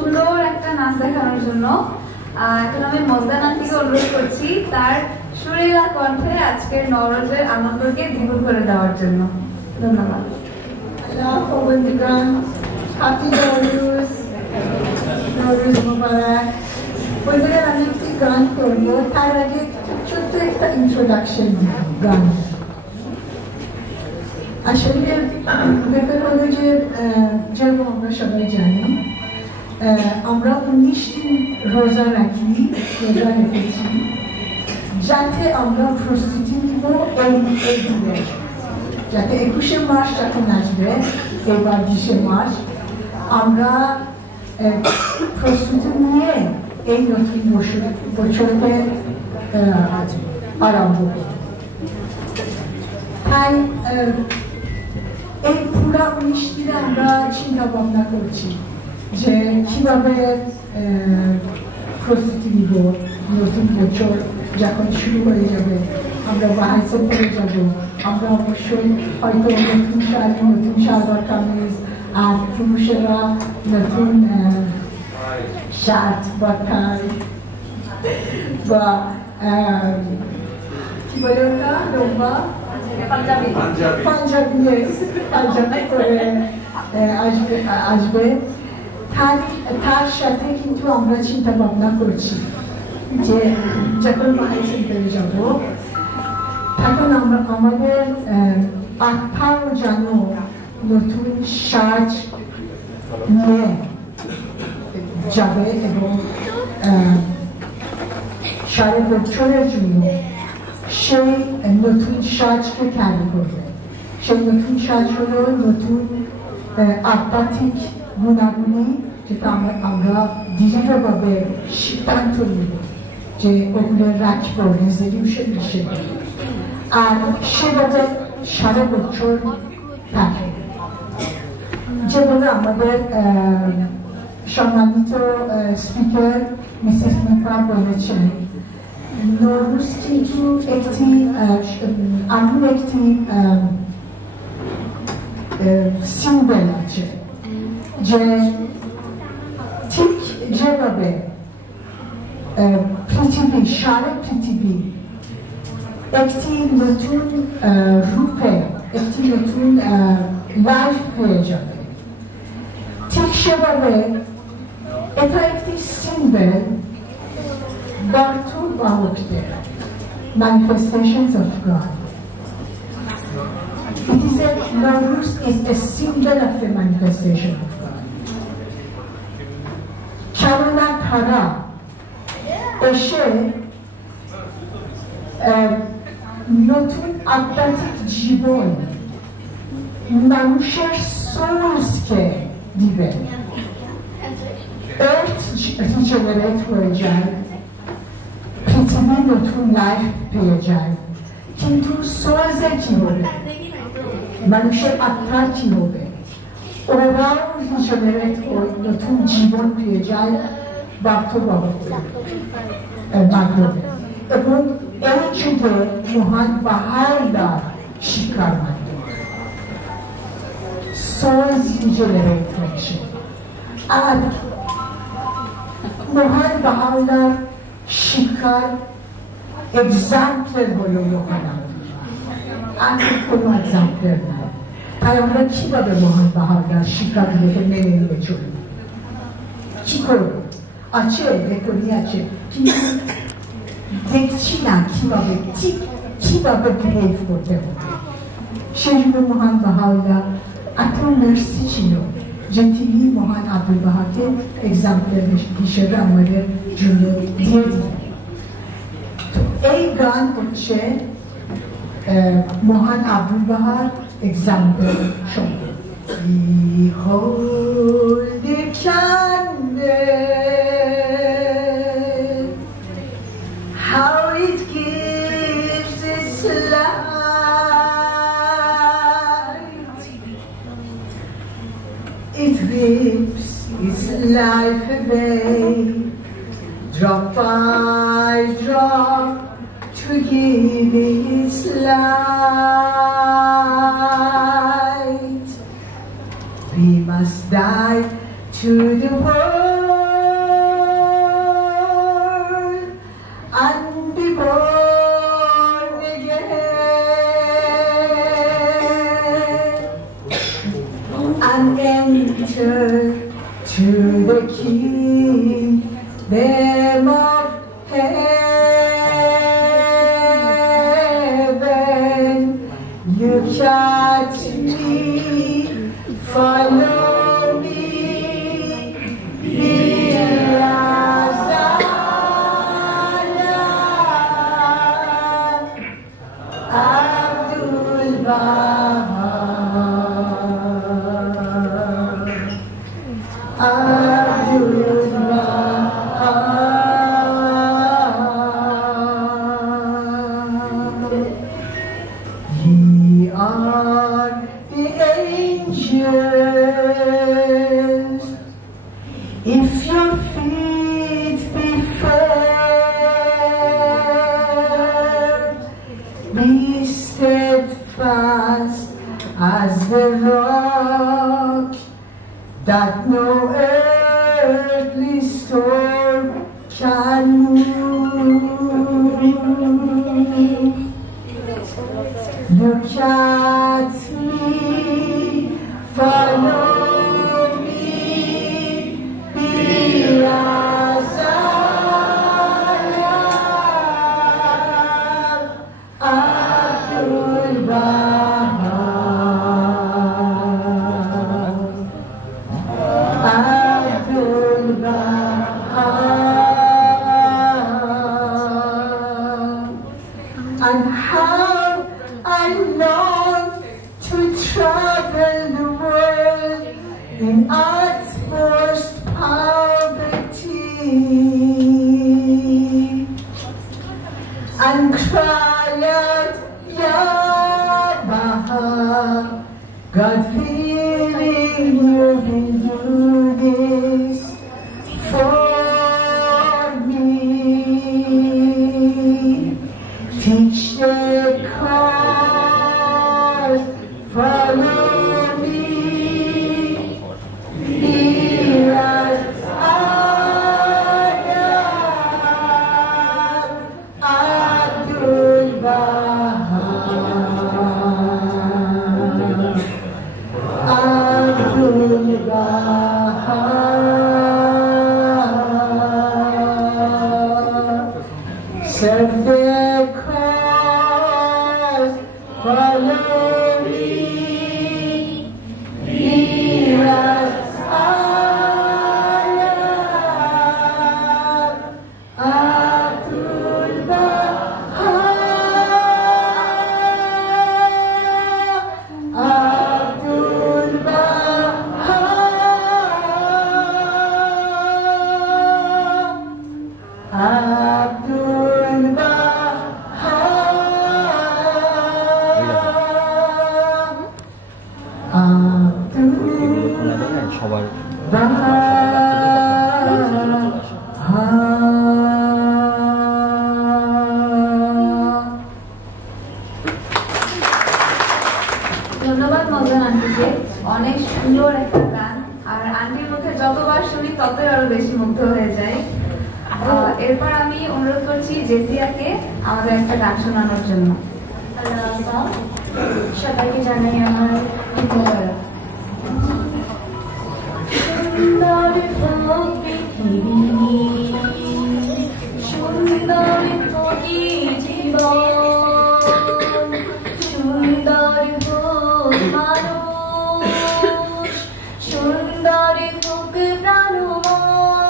সুন্দর একটা নাচ দেখানোর জন্য। এখন আমি মজদান আন্টিকে অনুরোধ করছি তার সুরেলা কণ্ঠে আজকের নওরোজের আনন্দকে দ্বিগুণ করে দেওয়ার জন্য। ধন্যবাদ। হ্যাপি নওরোজ, নওরোজ মুবারক। বন্ধুরা, আমি একটি গান করবো, তার আগে ছোট্ট একটা ইন্ট্রোডাকশন গান। আসলে ব্যাপার হলো যে যেরকম আমরা সবাই জানি, আমরা 19 দিন রোজা রেখেছি যাতে আমরা প্রস্তুতি নিব এই দিনে, যাতে 21শে মাস যখন আসবে, এবার 20শে মাস, আমরা প্রস্তুতি নিয়ে এই নতুন বছরকে আরম্ভ করব। তাই এই পুরা 19 দিনে আমরা চিন্তা ভাবনা করছি যে কিভাবে প্রস্তুতি নিব নতুন বছর যখন শুরু হয়ে যাবে, আমরা বাহিরে পড়ে যাব, আমরা অবশ্যই হয়তো নতুন শাড়ি, নতুন সালোয়ার কামিজ, আর পুরুষেরা নতুন শার্ট বা টাই বা কি বলে ওটা লম্বা পাঞ্জাবি করে আসবে। তার সাথে কিন্তু আমরা চিন্তা ভাবনা করছি যে যখন বাহির সেন্টারে যাব, তখন আমরা আমাদের আত্মাও যেন নতুন সাজ নিয়ে যাবে এবং সারা বছরের জন্য সেই নতুন সাজকে ক্যারি করবে। সেই নতুন সাজ হলো নতুন আধ্যাত্মিক গুণাগুণি, যেটা আমরা দৃঢ়ভাবে সিদ্ধান্ত নিব যে ওগুলো রাখবো রেজলিউশন হিসেবে, আর সেভাবে সারা বছর থাকে। যেভাবে আমাদের সম্মানিত স্পিকার মিসেস নিপা বলেছেন, নওরোজ কিন্তু একটি সিম্বল আছে, যে ঠিক যেভাবে পৃথিবী, সারা পৃথিবী একটি নতুন রূপে, একটি নতুন লাইফ পেয়ে যাবে, ঠিক সেভাবে এটা একটি symbol বার্থবাহকদের, manifestations of God. It is Nowruz is a symbol of the manifestation of God. Charana Thara এসে নতুন আধ্যাত্মিক জীবন মানুষের সোলসকে দিবেন। আর্থ রিজেনারেট হয়ে যায়, পৃথিবী নতুন লাইফ পেয়ে যায়, কিন্তু সোলসের কি হবে, মানুষের আত্মার কি হবে? ওরাও রিজেনারেট হয়ে নতুন জীবন পেয়ে যায় বার্থবাহকের মাধ্যমে, এবং এই যুগে মহান বাহাইদার শিক্ষার মাধ্যমে সোলস রিজেনারেট হচ্ছে। আর মহান বাহাইদার শিক্ষার এক্সাম্পল হলো লোহানা, আর কোনো এক্সাম্পল নাই। তাই আমরা কিভাবে মহান বাহাইদার শিক্ষাগুলোকে মেনে নিয়ে চলব? কি করবো? আছে, রেকর্ডি আছে, কিন্তু দেখছি না কিভাবে বিহেভ করতে হবে। সেই জন্য মহান বাহাউল্লাহ এত মার্সি ছিল যে তিনি মহান আব্দুল বাহাকে এক্সাম্পল হিসেবে আমাদের জন্য দিয়ে দিলেন। তো এই গান হচ্ছে মহান আব্দুল বাহার এক্সাম্পল শব্দ। Behold the candle, how it gives its light. It rips its life away, drop by drop, to give its light. We must die to the world. enter to the kingdom of heaven. You catch me, follow me, Abdul Baha, Abdul Baha. Ye are the angels. If your feet be firm, be steadfast as the rock, that no earthly storm can move. Look at me, follow me, be as I am, Abdul Baha, Abdul Baha. And how I long to travel the world in utmost poverty and cry out, Ya Baha, God feeling you will do this for me. Teach the cause, follow me, be as I am, Abdul Baha, Abdul Baha. Serve the cause, follow me, be as I am, Abdul Baha, Abdul Baha, Abdul Baha, সবার ধন্যবাদ মজন আন্টিকে, অনেক সুন্দর একটা গান। আর আন্টির মুখে যতবার শুনি ততই আরো বেশি মুগ্ধ হয়ে যায়। এরপর আমি অনুরোধ করছি জেসিয়াকে আমাদের একটা গান শোনানোর জন্য। সবাইকে জানাই আমার ধন্যবাদ। সুন্দর হোক পৃথিবী, সুন্দর হোক জীবন, সুন্দর হোক মানুষ, সুন্দর হোক প্রাণমন,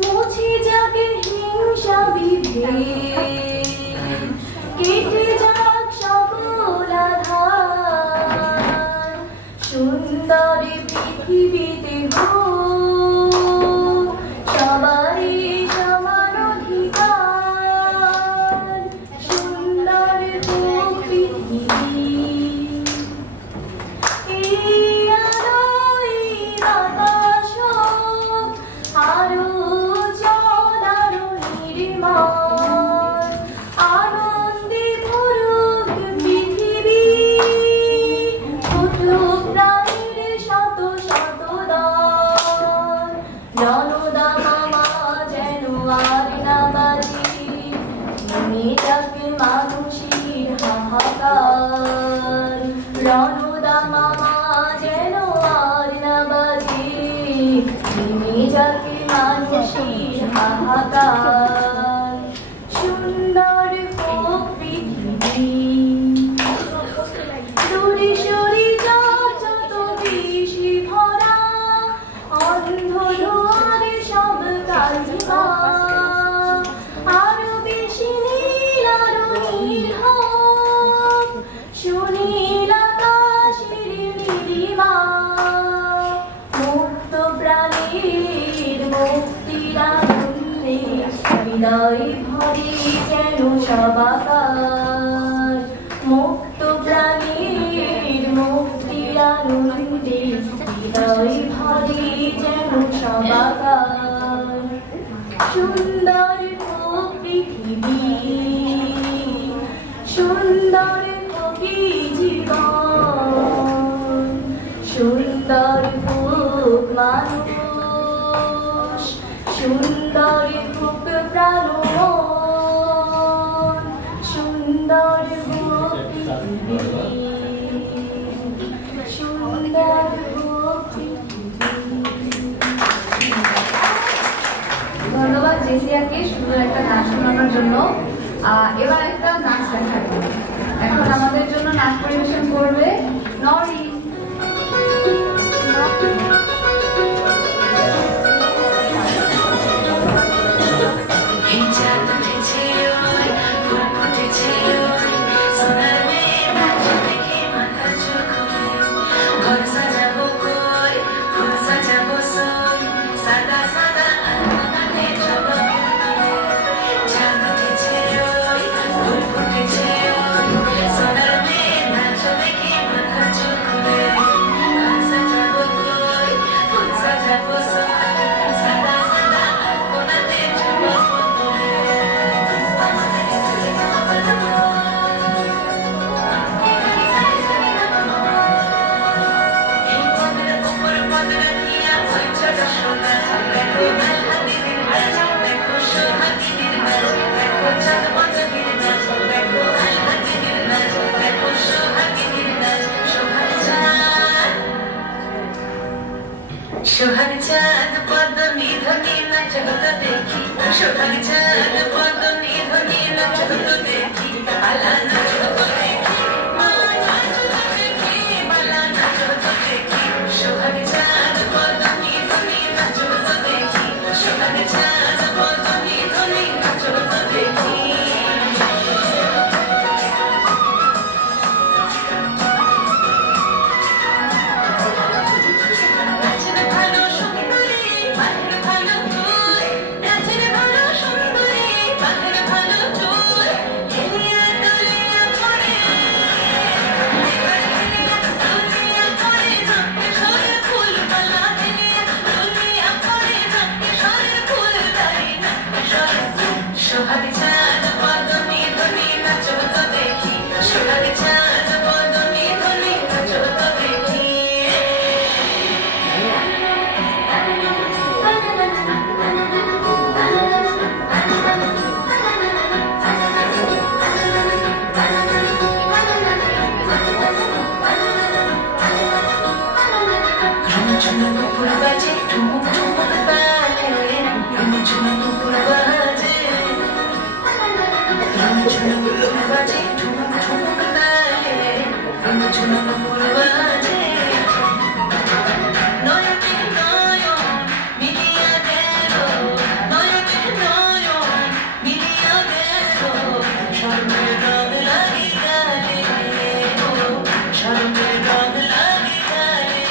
মুছে যাবে হিংসা বিভেদ, কেটে যাক সকল আধার, সুন্দর পৃথিবীতে হোক সবারই সমান অধিকার, সুন্দর হোক পৃথিবী। এই আলোয় বাতাস হোক আরো জল আরো নির্মল, আনন্দে ভরুক পৃথিবী, ফুটুক প্রাণীর শত শত দল। যাকে মানুষের হাহাকার সুন্দর হোক পৃথিবী দূরে সরে যত বেশি ভরা অন্ধ ধোয়ারে সব কালিমা আরো বেশি নীল আরো নীল হোক সুনীল আকাশের নীলিমা মুক্ত প্রাণীর মুক্তির আনন্দে হৃদয় ভরে যেন সবাকার মুক্ত প্রাণীর মুক্তির আনন্দে হৃদয় ভরে যেন সবাকার সুন্দর হোক পৃথিবী সুন্দর হোক জীবন সুন্দর হোক মানুষ সুন্দর হোক প্রাণ সুন্দর হোক পৃথিবী সুন্দর হোক ধন্যবাদ জেসিয়াকে সুন্দর একটা নাচ শোনানোর জন্য। এবার একটা নাচ দেখাবো। এখন আমাদের জন্য নাচ পরিবেশন করবে নরিন। সোহাগ চাঁদ পদ্ম নিধনি নাচত দেখি সোহাগ চাঁদ পদ্ম নিধনি নাচত দেখি বালা নাচত দেখি মা নাচত দেখি বালা নাচত দেখি সোহাগ চাঁদ পদ্ম নিধনি নাচত দেখি সোহাগ চাঁদ পদ্ম নিধনি নাচত দেখি সোহাগ চাঁদ পদ্ম নিধনি নাচত দেখি সোহাগ চাঁদ পদ্ম নিধনি নাচত দেখি নুপুর বাজে ঠুমুক ঠুমুক তালে নুপুর বাজে নুপুর বাজে ঠুমুক ঠুমুক তালে নুপুর বাজে নয়তে নয়ন মিলিয়া গেল নয়তে নয়ন মিলিয়া গেল স্বর্ণের রং লাগি গালে স্বর্ণের রং লাগি গালে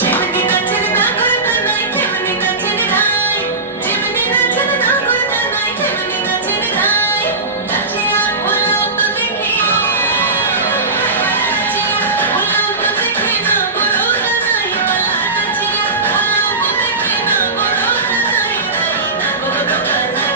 যেমনি নাচের না করতে নাই তেমনি নাচের নাই যেমনি নাচের না করতে নাই তেমনি নাচের নাই নাচিয়া ভুলাও তো দেখি নাচিয়া ভুলাও তো দেখি না বড় নাই পালা নাচিয়া ভুলাও তো দেখি না বড় নাই না বড় নাই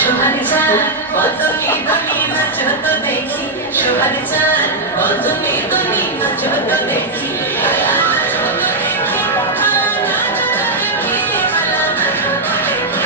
সোহাগ চাঁদ পদ্ম নিধনি নাচত দেখি সোহাগ চাঁদ পদ্ম নিধনি নাচত দেখি বালা নাচত দেখি বালা নাচত দেখি বালা নাচত দেখি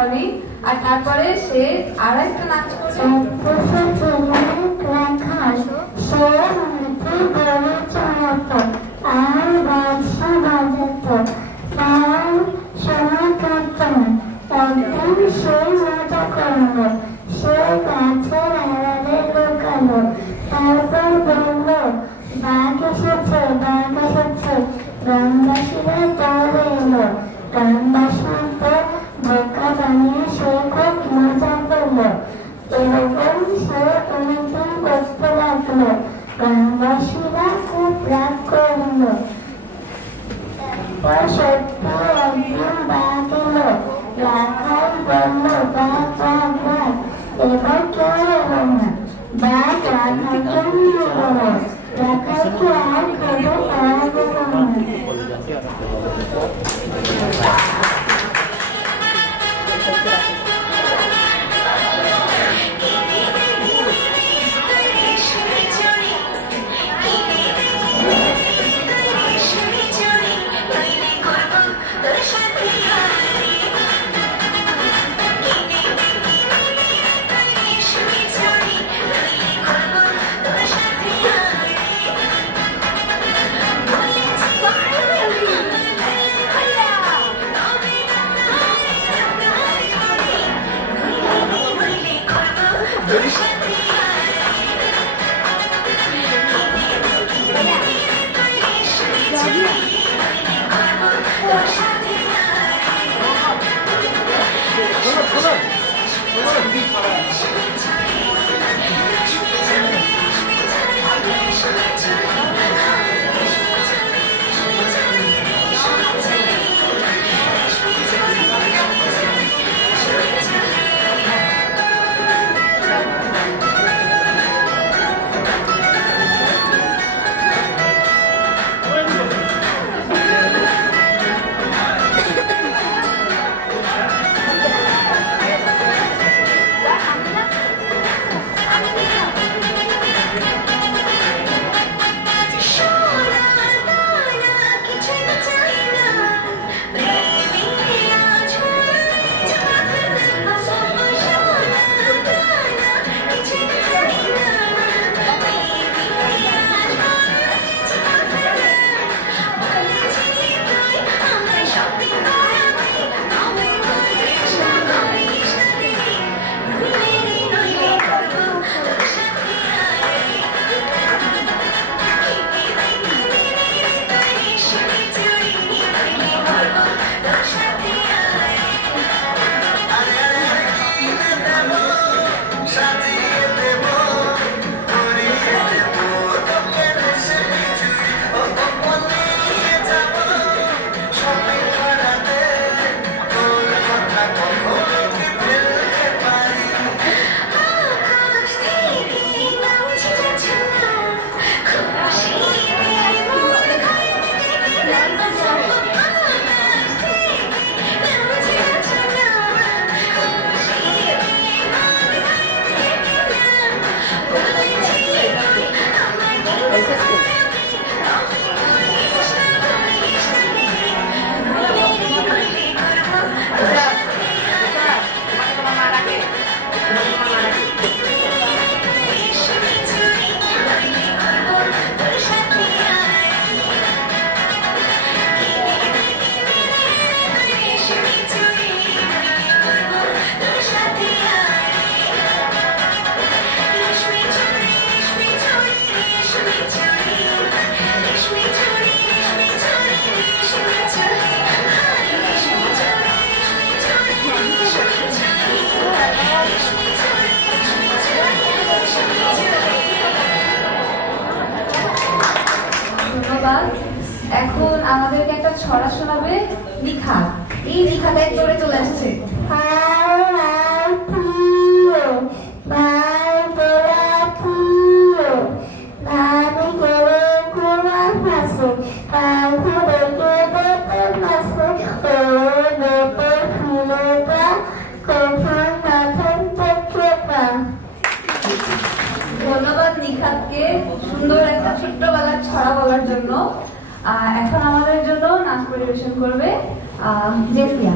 সরি। আর তারপরে সে আর একটা নাচ করবে। গ্রামবাসীরা দৌড়ে এলো, গ্রামবাসীকে বোকা বানিয়ে সে খুব মজা করলো। এরকম সে অনেকদিন করতে লাগলো। গ্রামবাসীরা খুব রাগ করলো। তারপর সত্যি একদিন বাঘ এলো। রাখাল বললো, বাঘ বাঘ বাঘ, এবার কেউ এলো না। বাঘ রাখালকে নিয়ে গেল। রাখালকে আর খেতে পারা গেল না। এখন আমাদেরকে একটা ছড়া শোনাবে লিখা। এই লিখাটা একবারে চলে আসছে। ধন্যবাদ নিখাতকে সুন্দর একটা ছোট্টবেলার ছড়া বলার জন্য। এখন আমাদের জন্য নাচ পরিবেশন করবে জেসিয়া।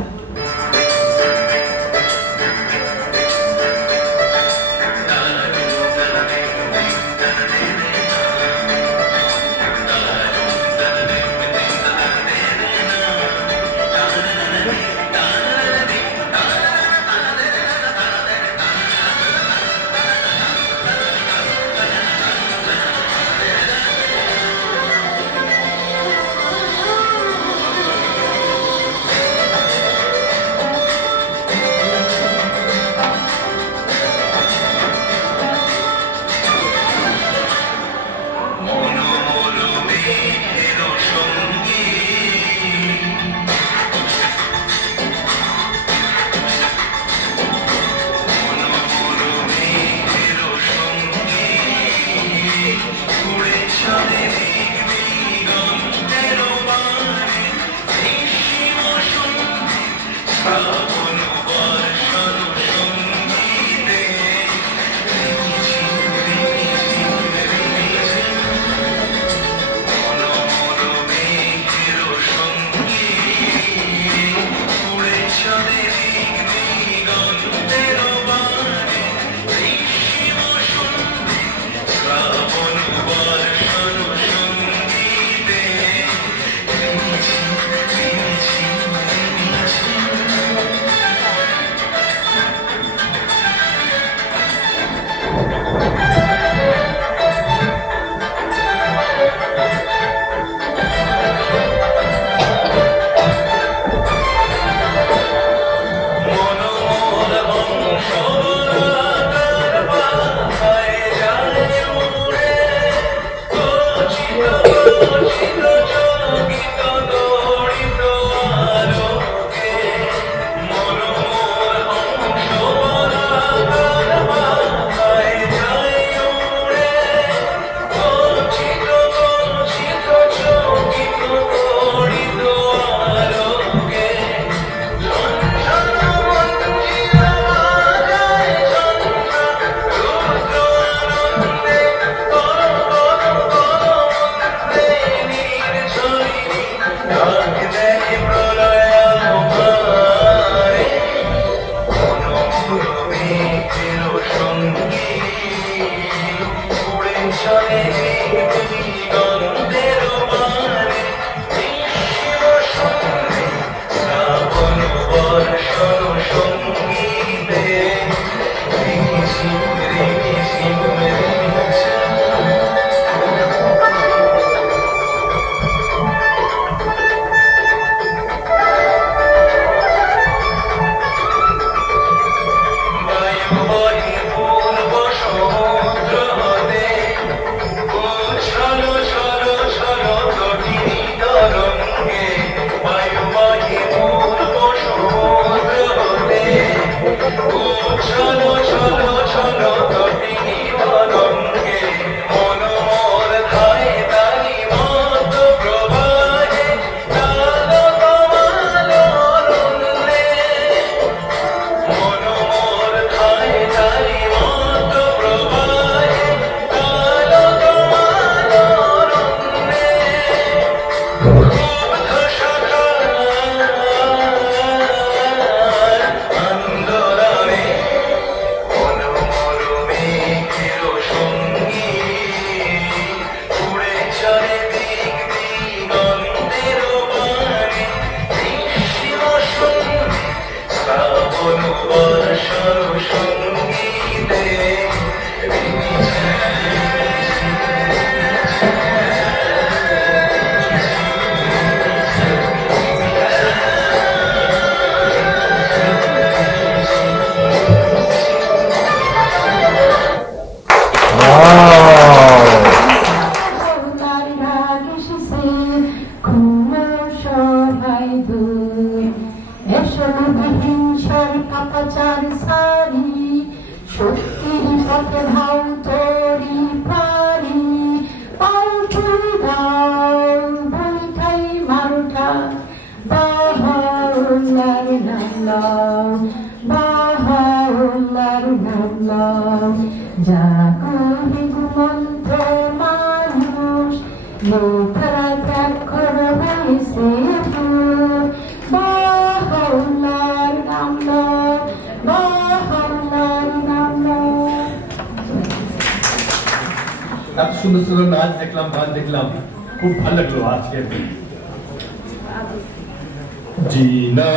जीना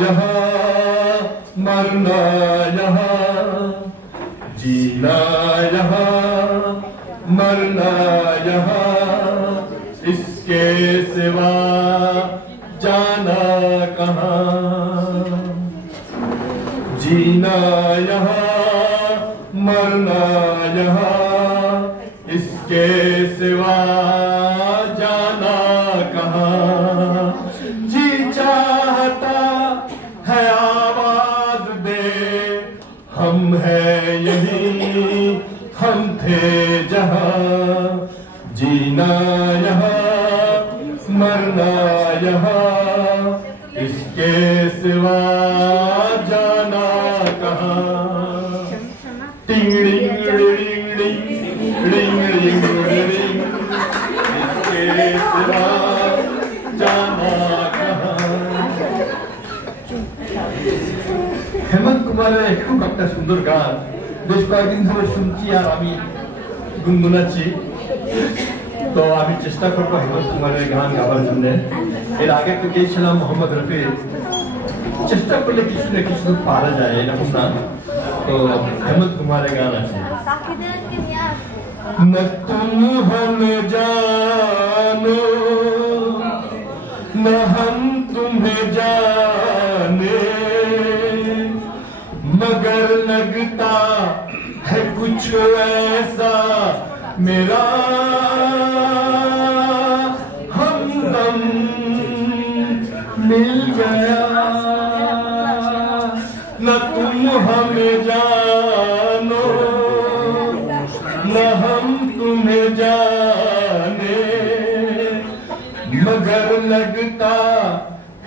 यहाँ मरना यहाँ, जीना यहाँ मरना यहाँ, इसके सिवा जाना कहाँ। जीना यहाँ मरना यहाँ, इसके सिवा जाना कहाँ। जी चाहता है आवाज दे, हम हैं यहीं, हम थे जहाँ। जीना यहाँ मरना यहाँ, इसके सिवा जाना कहाँ। टिंग ring ring ring ring ring ring, इसके सिवा जाना कहाँ। হেমন্ত কুমারের খুব একটা সুন্দর গান বেশ কয়েকদিন ধরে শুনছি আর আমি গুনগুনাচ্ছি, তো আমি চেষ্টা করবো হেমন্ত কুমারের গান গাওয়ার জন্য। এর আগে তো গিয়েছিলাম মোহাম্মদ রফি, চেষ্টা করলে কিছু না কিছু পারা যায় এরকম না। তো হেমন্ত কুমারের গান আছে। न तुम हमें जानो न हम तुम्हें जाने, मगर लगता है कुछ ऐसा मेरा हमदम मिल गया। न तुम हमें जानो न हम तुम्हें जाने, मगर लगता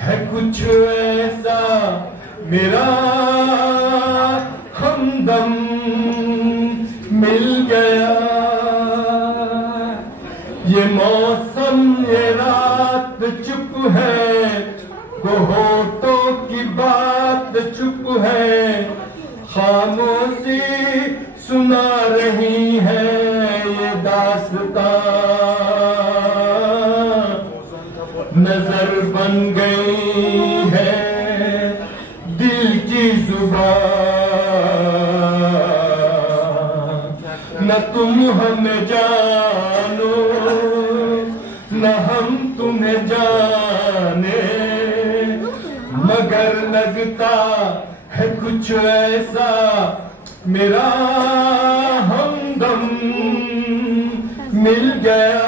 है कुछ ऐसा मेरा हमदम मिल गया। ये मौसम ये रात चुप है, वो होठों की बात चुप है, खामोशी सुना रही है ये दास्तां न तुम हमें जानो न हम तुम्हें जाने, मगर लगता है कुछ ऐसा मेरा हमदम मिल गया।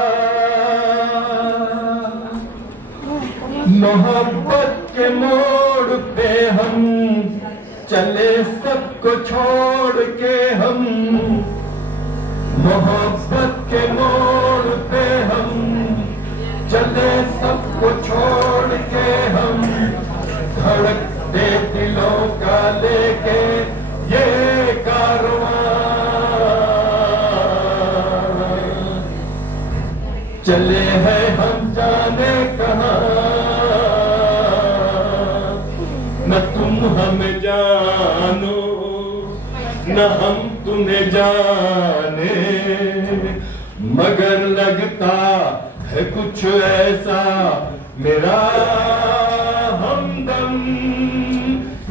मोहब्बत के मोड़ पे हम चले सबको छोड़ के हम, मोहब्बत के मोड़ पे हम चले सबको छोड़ के हम, धड़कते दिलों का लेके ये कारवां चले हैं हम जाने कहां, न तुम हमें जानो न हम तुम्हें जाने, मगर लगता है कुछ ऐसा मेरा हमदम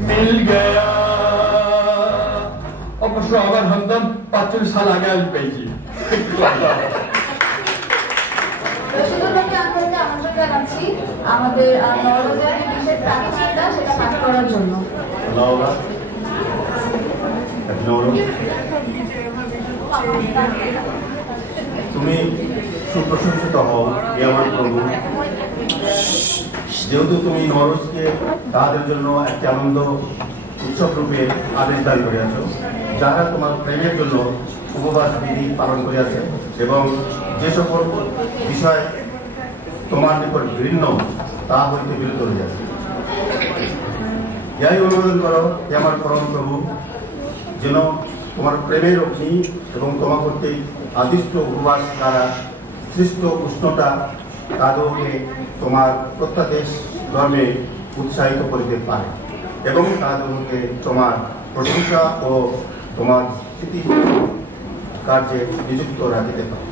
मिल गया। অবশ্য আমার হামদম 45 সাল আগে আমি পেয়েছি। দর্শকদেরকে আপনাদের আমন্ত্রণ জানাচ্ছি আমাদের নররোজার বিশেষ প্রার্থনাটা সেটা পাঠ করার জন্য। তুমি সুপ্রশংসিত হও হে আমার প্রভু, যেহেতু তুমি নররোজকে তাদের জন্য একটি আনন্দ উৎসব রূপে আদেশ দান করিয়াছ, যারা তোমার প্রেমের জন্য উপবাস বিধি পালন করিয়াছে এবং যে সকল বিষয় তোমার নিকট ঘৃণ্য তা হইতে বিরত হইয়াছে। ইয়াই অনুমোদন করো হে আমার পরম প্রভু, যেন তোমার প্রেমের অগ্নি এবং তোমার কর্তৃক আদিষ্ট উপবাস দ্বারা সৃষ্ট উষ্ণতা তাদেরকে তোমার প্রত্যাদেশ ধর্মে উৎসাহিত করিতে পারে এবং তাদেরকে তোমার প্রশংসা ও তোমার স্থিতি কার্যে নিযুক্ত রাখিতে পারে।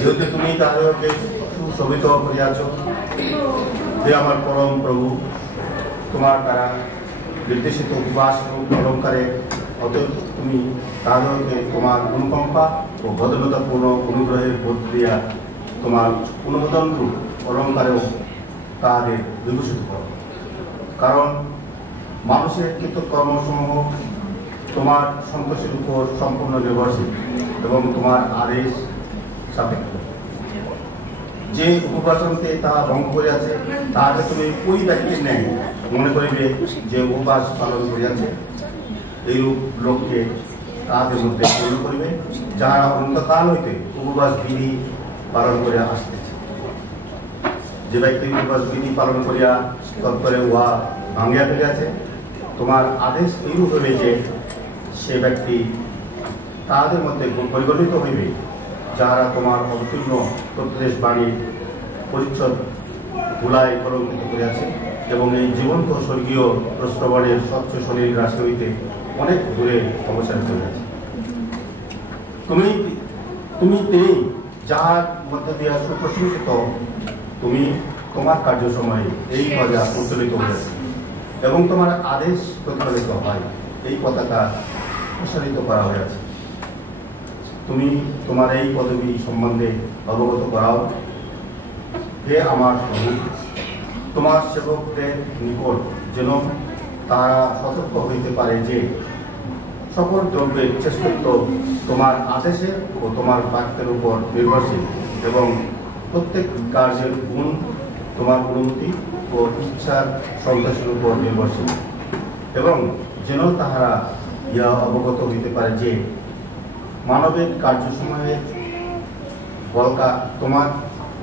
যেহেতু তুমি তাদেরকে সুশোভিত করিয়াছ যে আমার পরম প্রভু, তোমার দ্বারা নির্দেশিত উপবাস অলঙ্কারে অতএব তুমি তাদেরকে তোমার অনুকম্পা ও ভদ্রতাপূর্ণ অনুগ্রহের বোধ দিয়া তোমার অনুমোদন রূপ অলঙ্কারেও তাদের বিভূষিত করো, কারণ মানুষের কৃতকর্মসমূহ তোমার সন্তোষের উপর সম্পূর্ণ নির্ভরশীল এবং তোমার আদেশ সাপেক্ষ। যে উপবাসনকে তাহা ভঙ্গ করিয়াছে তাহাকে তুমি ওই ব্যক্তির ন্যায় মনে করিবে যে উপবাস পালন করিয়াছে, এইরূপ লোককে তাহাদের মধ্যে পূর্ণ করিবে যারা অনন্তকাল হইতে উপবাস বিধি পালন করিয়া আসতেছে। যে ব্যক্তি উপবাস বিধি পালন করিয়া তৎপরে উহা ভাঙিয়া ফেলিয়াছে, তোমার আদেশ এইরূপ হইবে যে সে ব্যক্তি তাহাদের মধ্যে পরিগণিত হইবে যাহারা তোমার অবতীর্ণ প্রত্যেশ বাণীর পরিচ্ছদ ধুলায় কলঙ্কিত করিয়াছে এবং এই জীবন্ত স্বর্গীয় প্রশ্রবণের স্বচ্ছ শরীর রাশি হইতে অনেক দূরে অবসারিত হইয়াছে। তুমি তিনি যাহার মধ্য দিয়া সুপ্রশংসিত, তুমি তোমার কার্য সময়ে এই পদে উত্তোলিত হয়েছে এবং তোমার আদেশ প্রতিপালিত হয়, এই পতাকা প্রসারিত করা হয়েছে। তুমি তোমার এই পদবী সম্বন্ধে অবগত করাও হে আমার প্রভু, তোমার সেবকদের নিকট যেন তারা সতর্ক হইতে পারে যে সকল দ্রব্যের শ্রেষ্ঠত্ব তোমার আদেশে ও তোমার বাক্যের উপর নির্ভরশীল এবং প্রত্যেক কার্যের গুণ তোমার অনুমতি ও ইচ্ছার সন্তোষের উপর নির্ভরশীল, এবং যেন তাহারা ইহা অবগত হইতে পারে যে মানবের কার্যসমূহের বলকা তোমার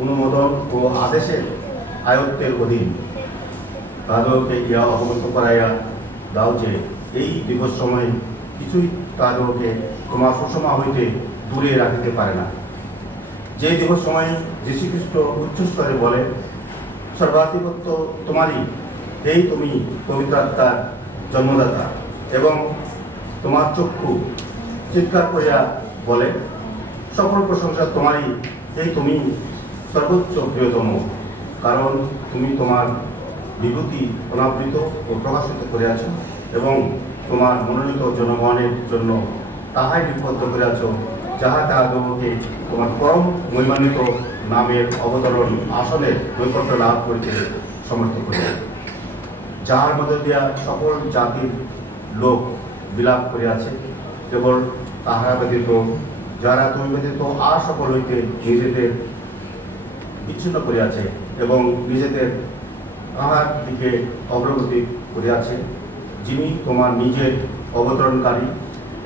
অনুমোদন ও আদেশের আয়ত্তের অধীন। তাদেরকে ইহা অবগত করাইয়া দাও যে এই দিবস সময়ে কিছুই তাদেরকে তোমার সুষমা হইতে দূরে রাখিতে পারে না। যে দিবস সময়ে যীশুখ্রিস্ট উচ্চস্তরে বলে, সর্বাধিপত্য তোমারই, এই তুমি পবিত্র আত্মার জন্মদাতা, এবং তোমার চক্ষু চিৎকার করিয়া বলে, সকল প্রশংসা তোমারই, এই তুমি সর্বোচ্চ প্রিয়তম, কারণ তুমি তোমার বিভূতি অনাবৃত ও প্রকাশিত করিয়াছ এবং তোমার মনোনীত জনগণের জন্য তাহাই লিপিবদ্ধ করিয়াছ, যাহা তাহাদিগকে তোমার পরম মহিমান্বিত নামের অবতরণ আসনের নৈকট্য লাভ করিতে সমর্থ করিয়া, যাহার মধ্যে দিয়া সকল জাতির লোক বিলাপ করিয়াছে, কেবল তাহারা ব্যতীত যারা তুমি ব্যতীত আর সকল হইতে নিজেদের বিচ্ছিন্ন করিয়াছে এবং নিজেদের তাহার দিকে অগ্রগতি করিয়াছে, যিনি তোমার নিজের অবতরণকারী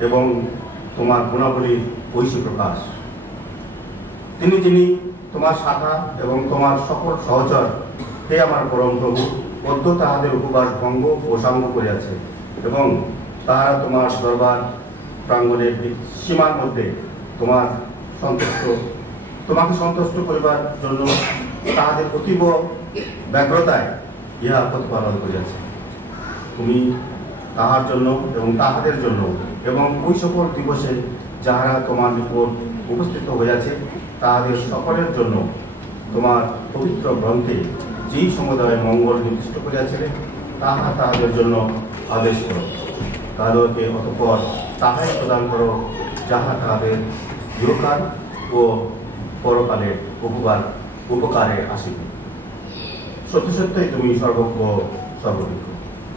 এবং তোমার গুণাবলীর ঐশী প্রকাশ। যিনি তোমার শাখা এবং তোমার সকল সহচর, হে আমার পরম প্রভু, অদ্য তাহাদের উপবাস ভঙ্গ ও সাঙ্গ করিয়াছে এবং তাহারা তোমার দরবার প্রাঙ্গণের সীমার মধ্যে তোমাকে সন্তুষ্ট করিবার জন্য তাহাদের অতীব ব্যগ্রতায় ইহা প্রতিপালন করিয়াছে। তুমি তাহার জন্য এবং তাহাদের জন্য এবং ওই সকল দিবসে যাহারা তোমার নিকট উপস্থিত হইয়াছে তাহাদের সকলের জন্য তোমার পবিত্র গ্রন্থে যেই সমুদায় মঙ্গল নির্দিষ্ট করিয়াছিলেন তাহা তাহাদের জন্য আদেশ করো। তাহাদেরকে অতঃপর তাহাই প্রদান করো যাহা তাহাদের ইহকাল ও পরকালে উপকারে আসিবে। সত্য সত্যই তুমি সর্বজ্ঞ সর্ববিজ্ঞ।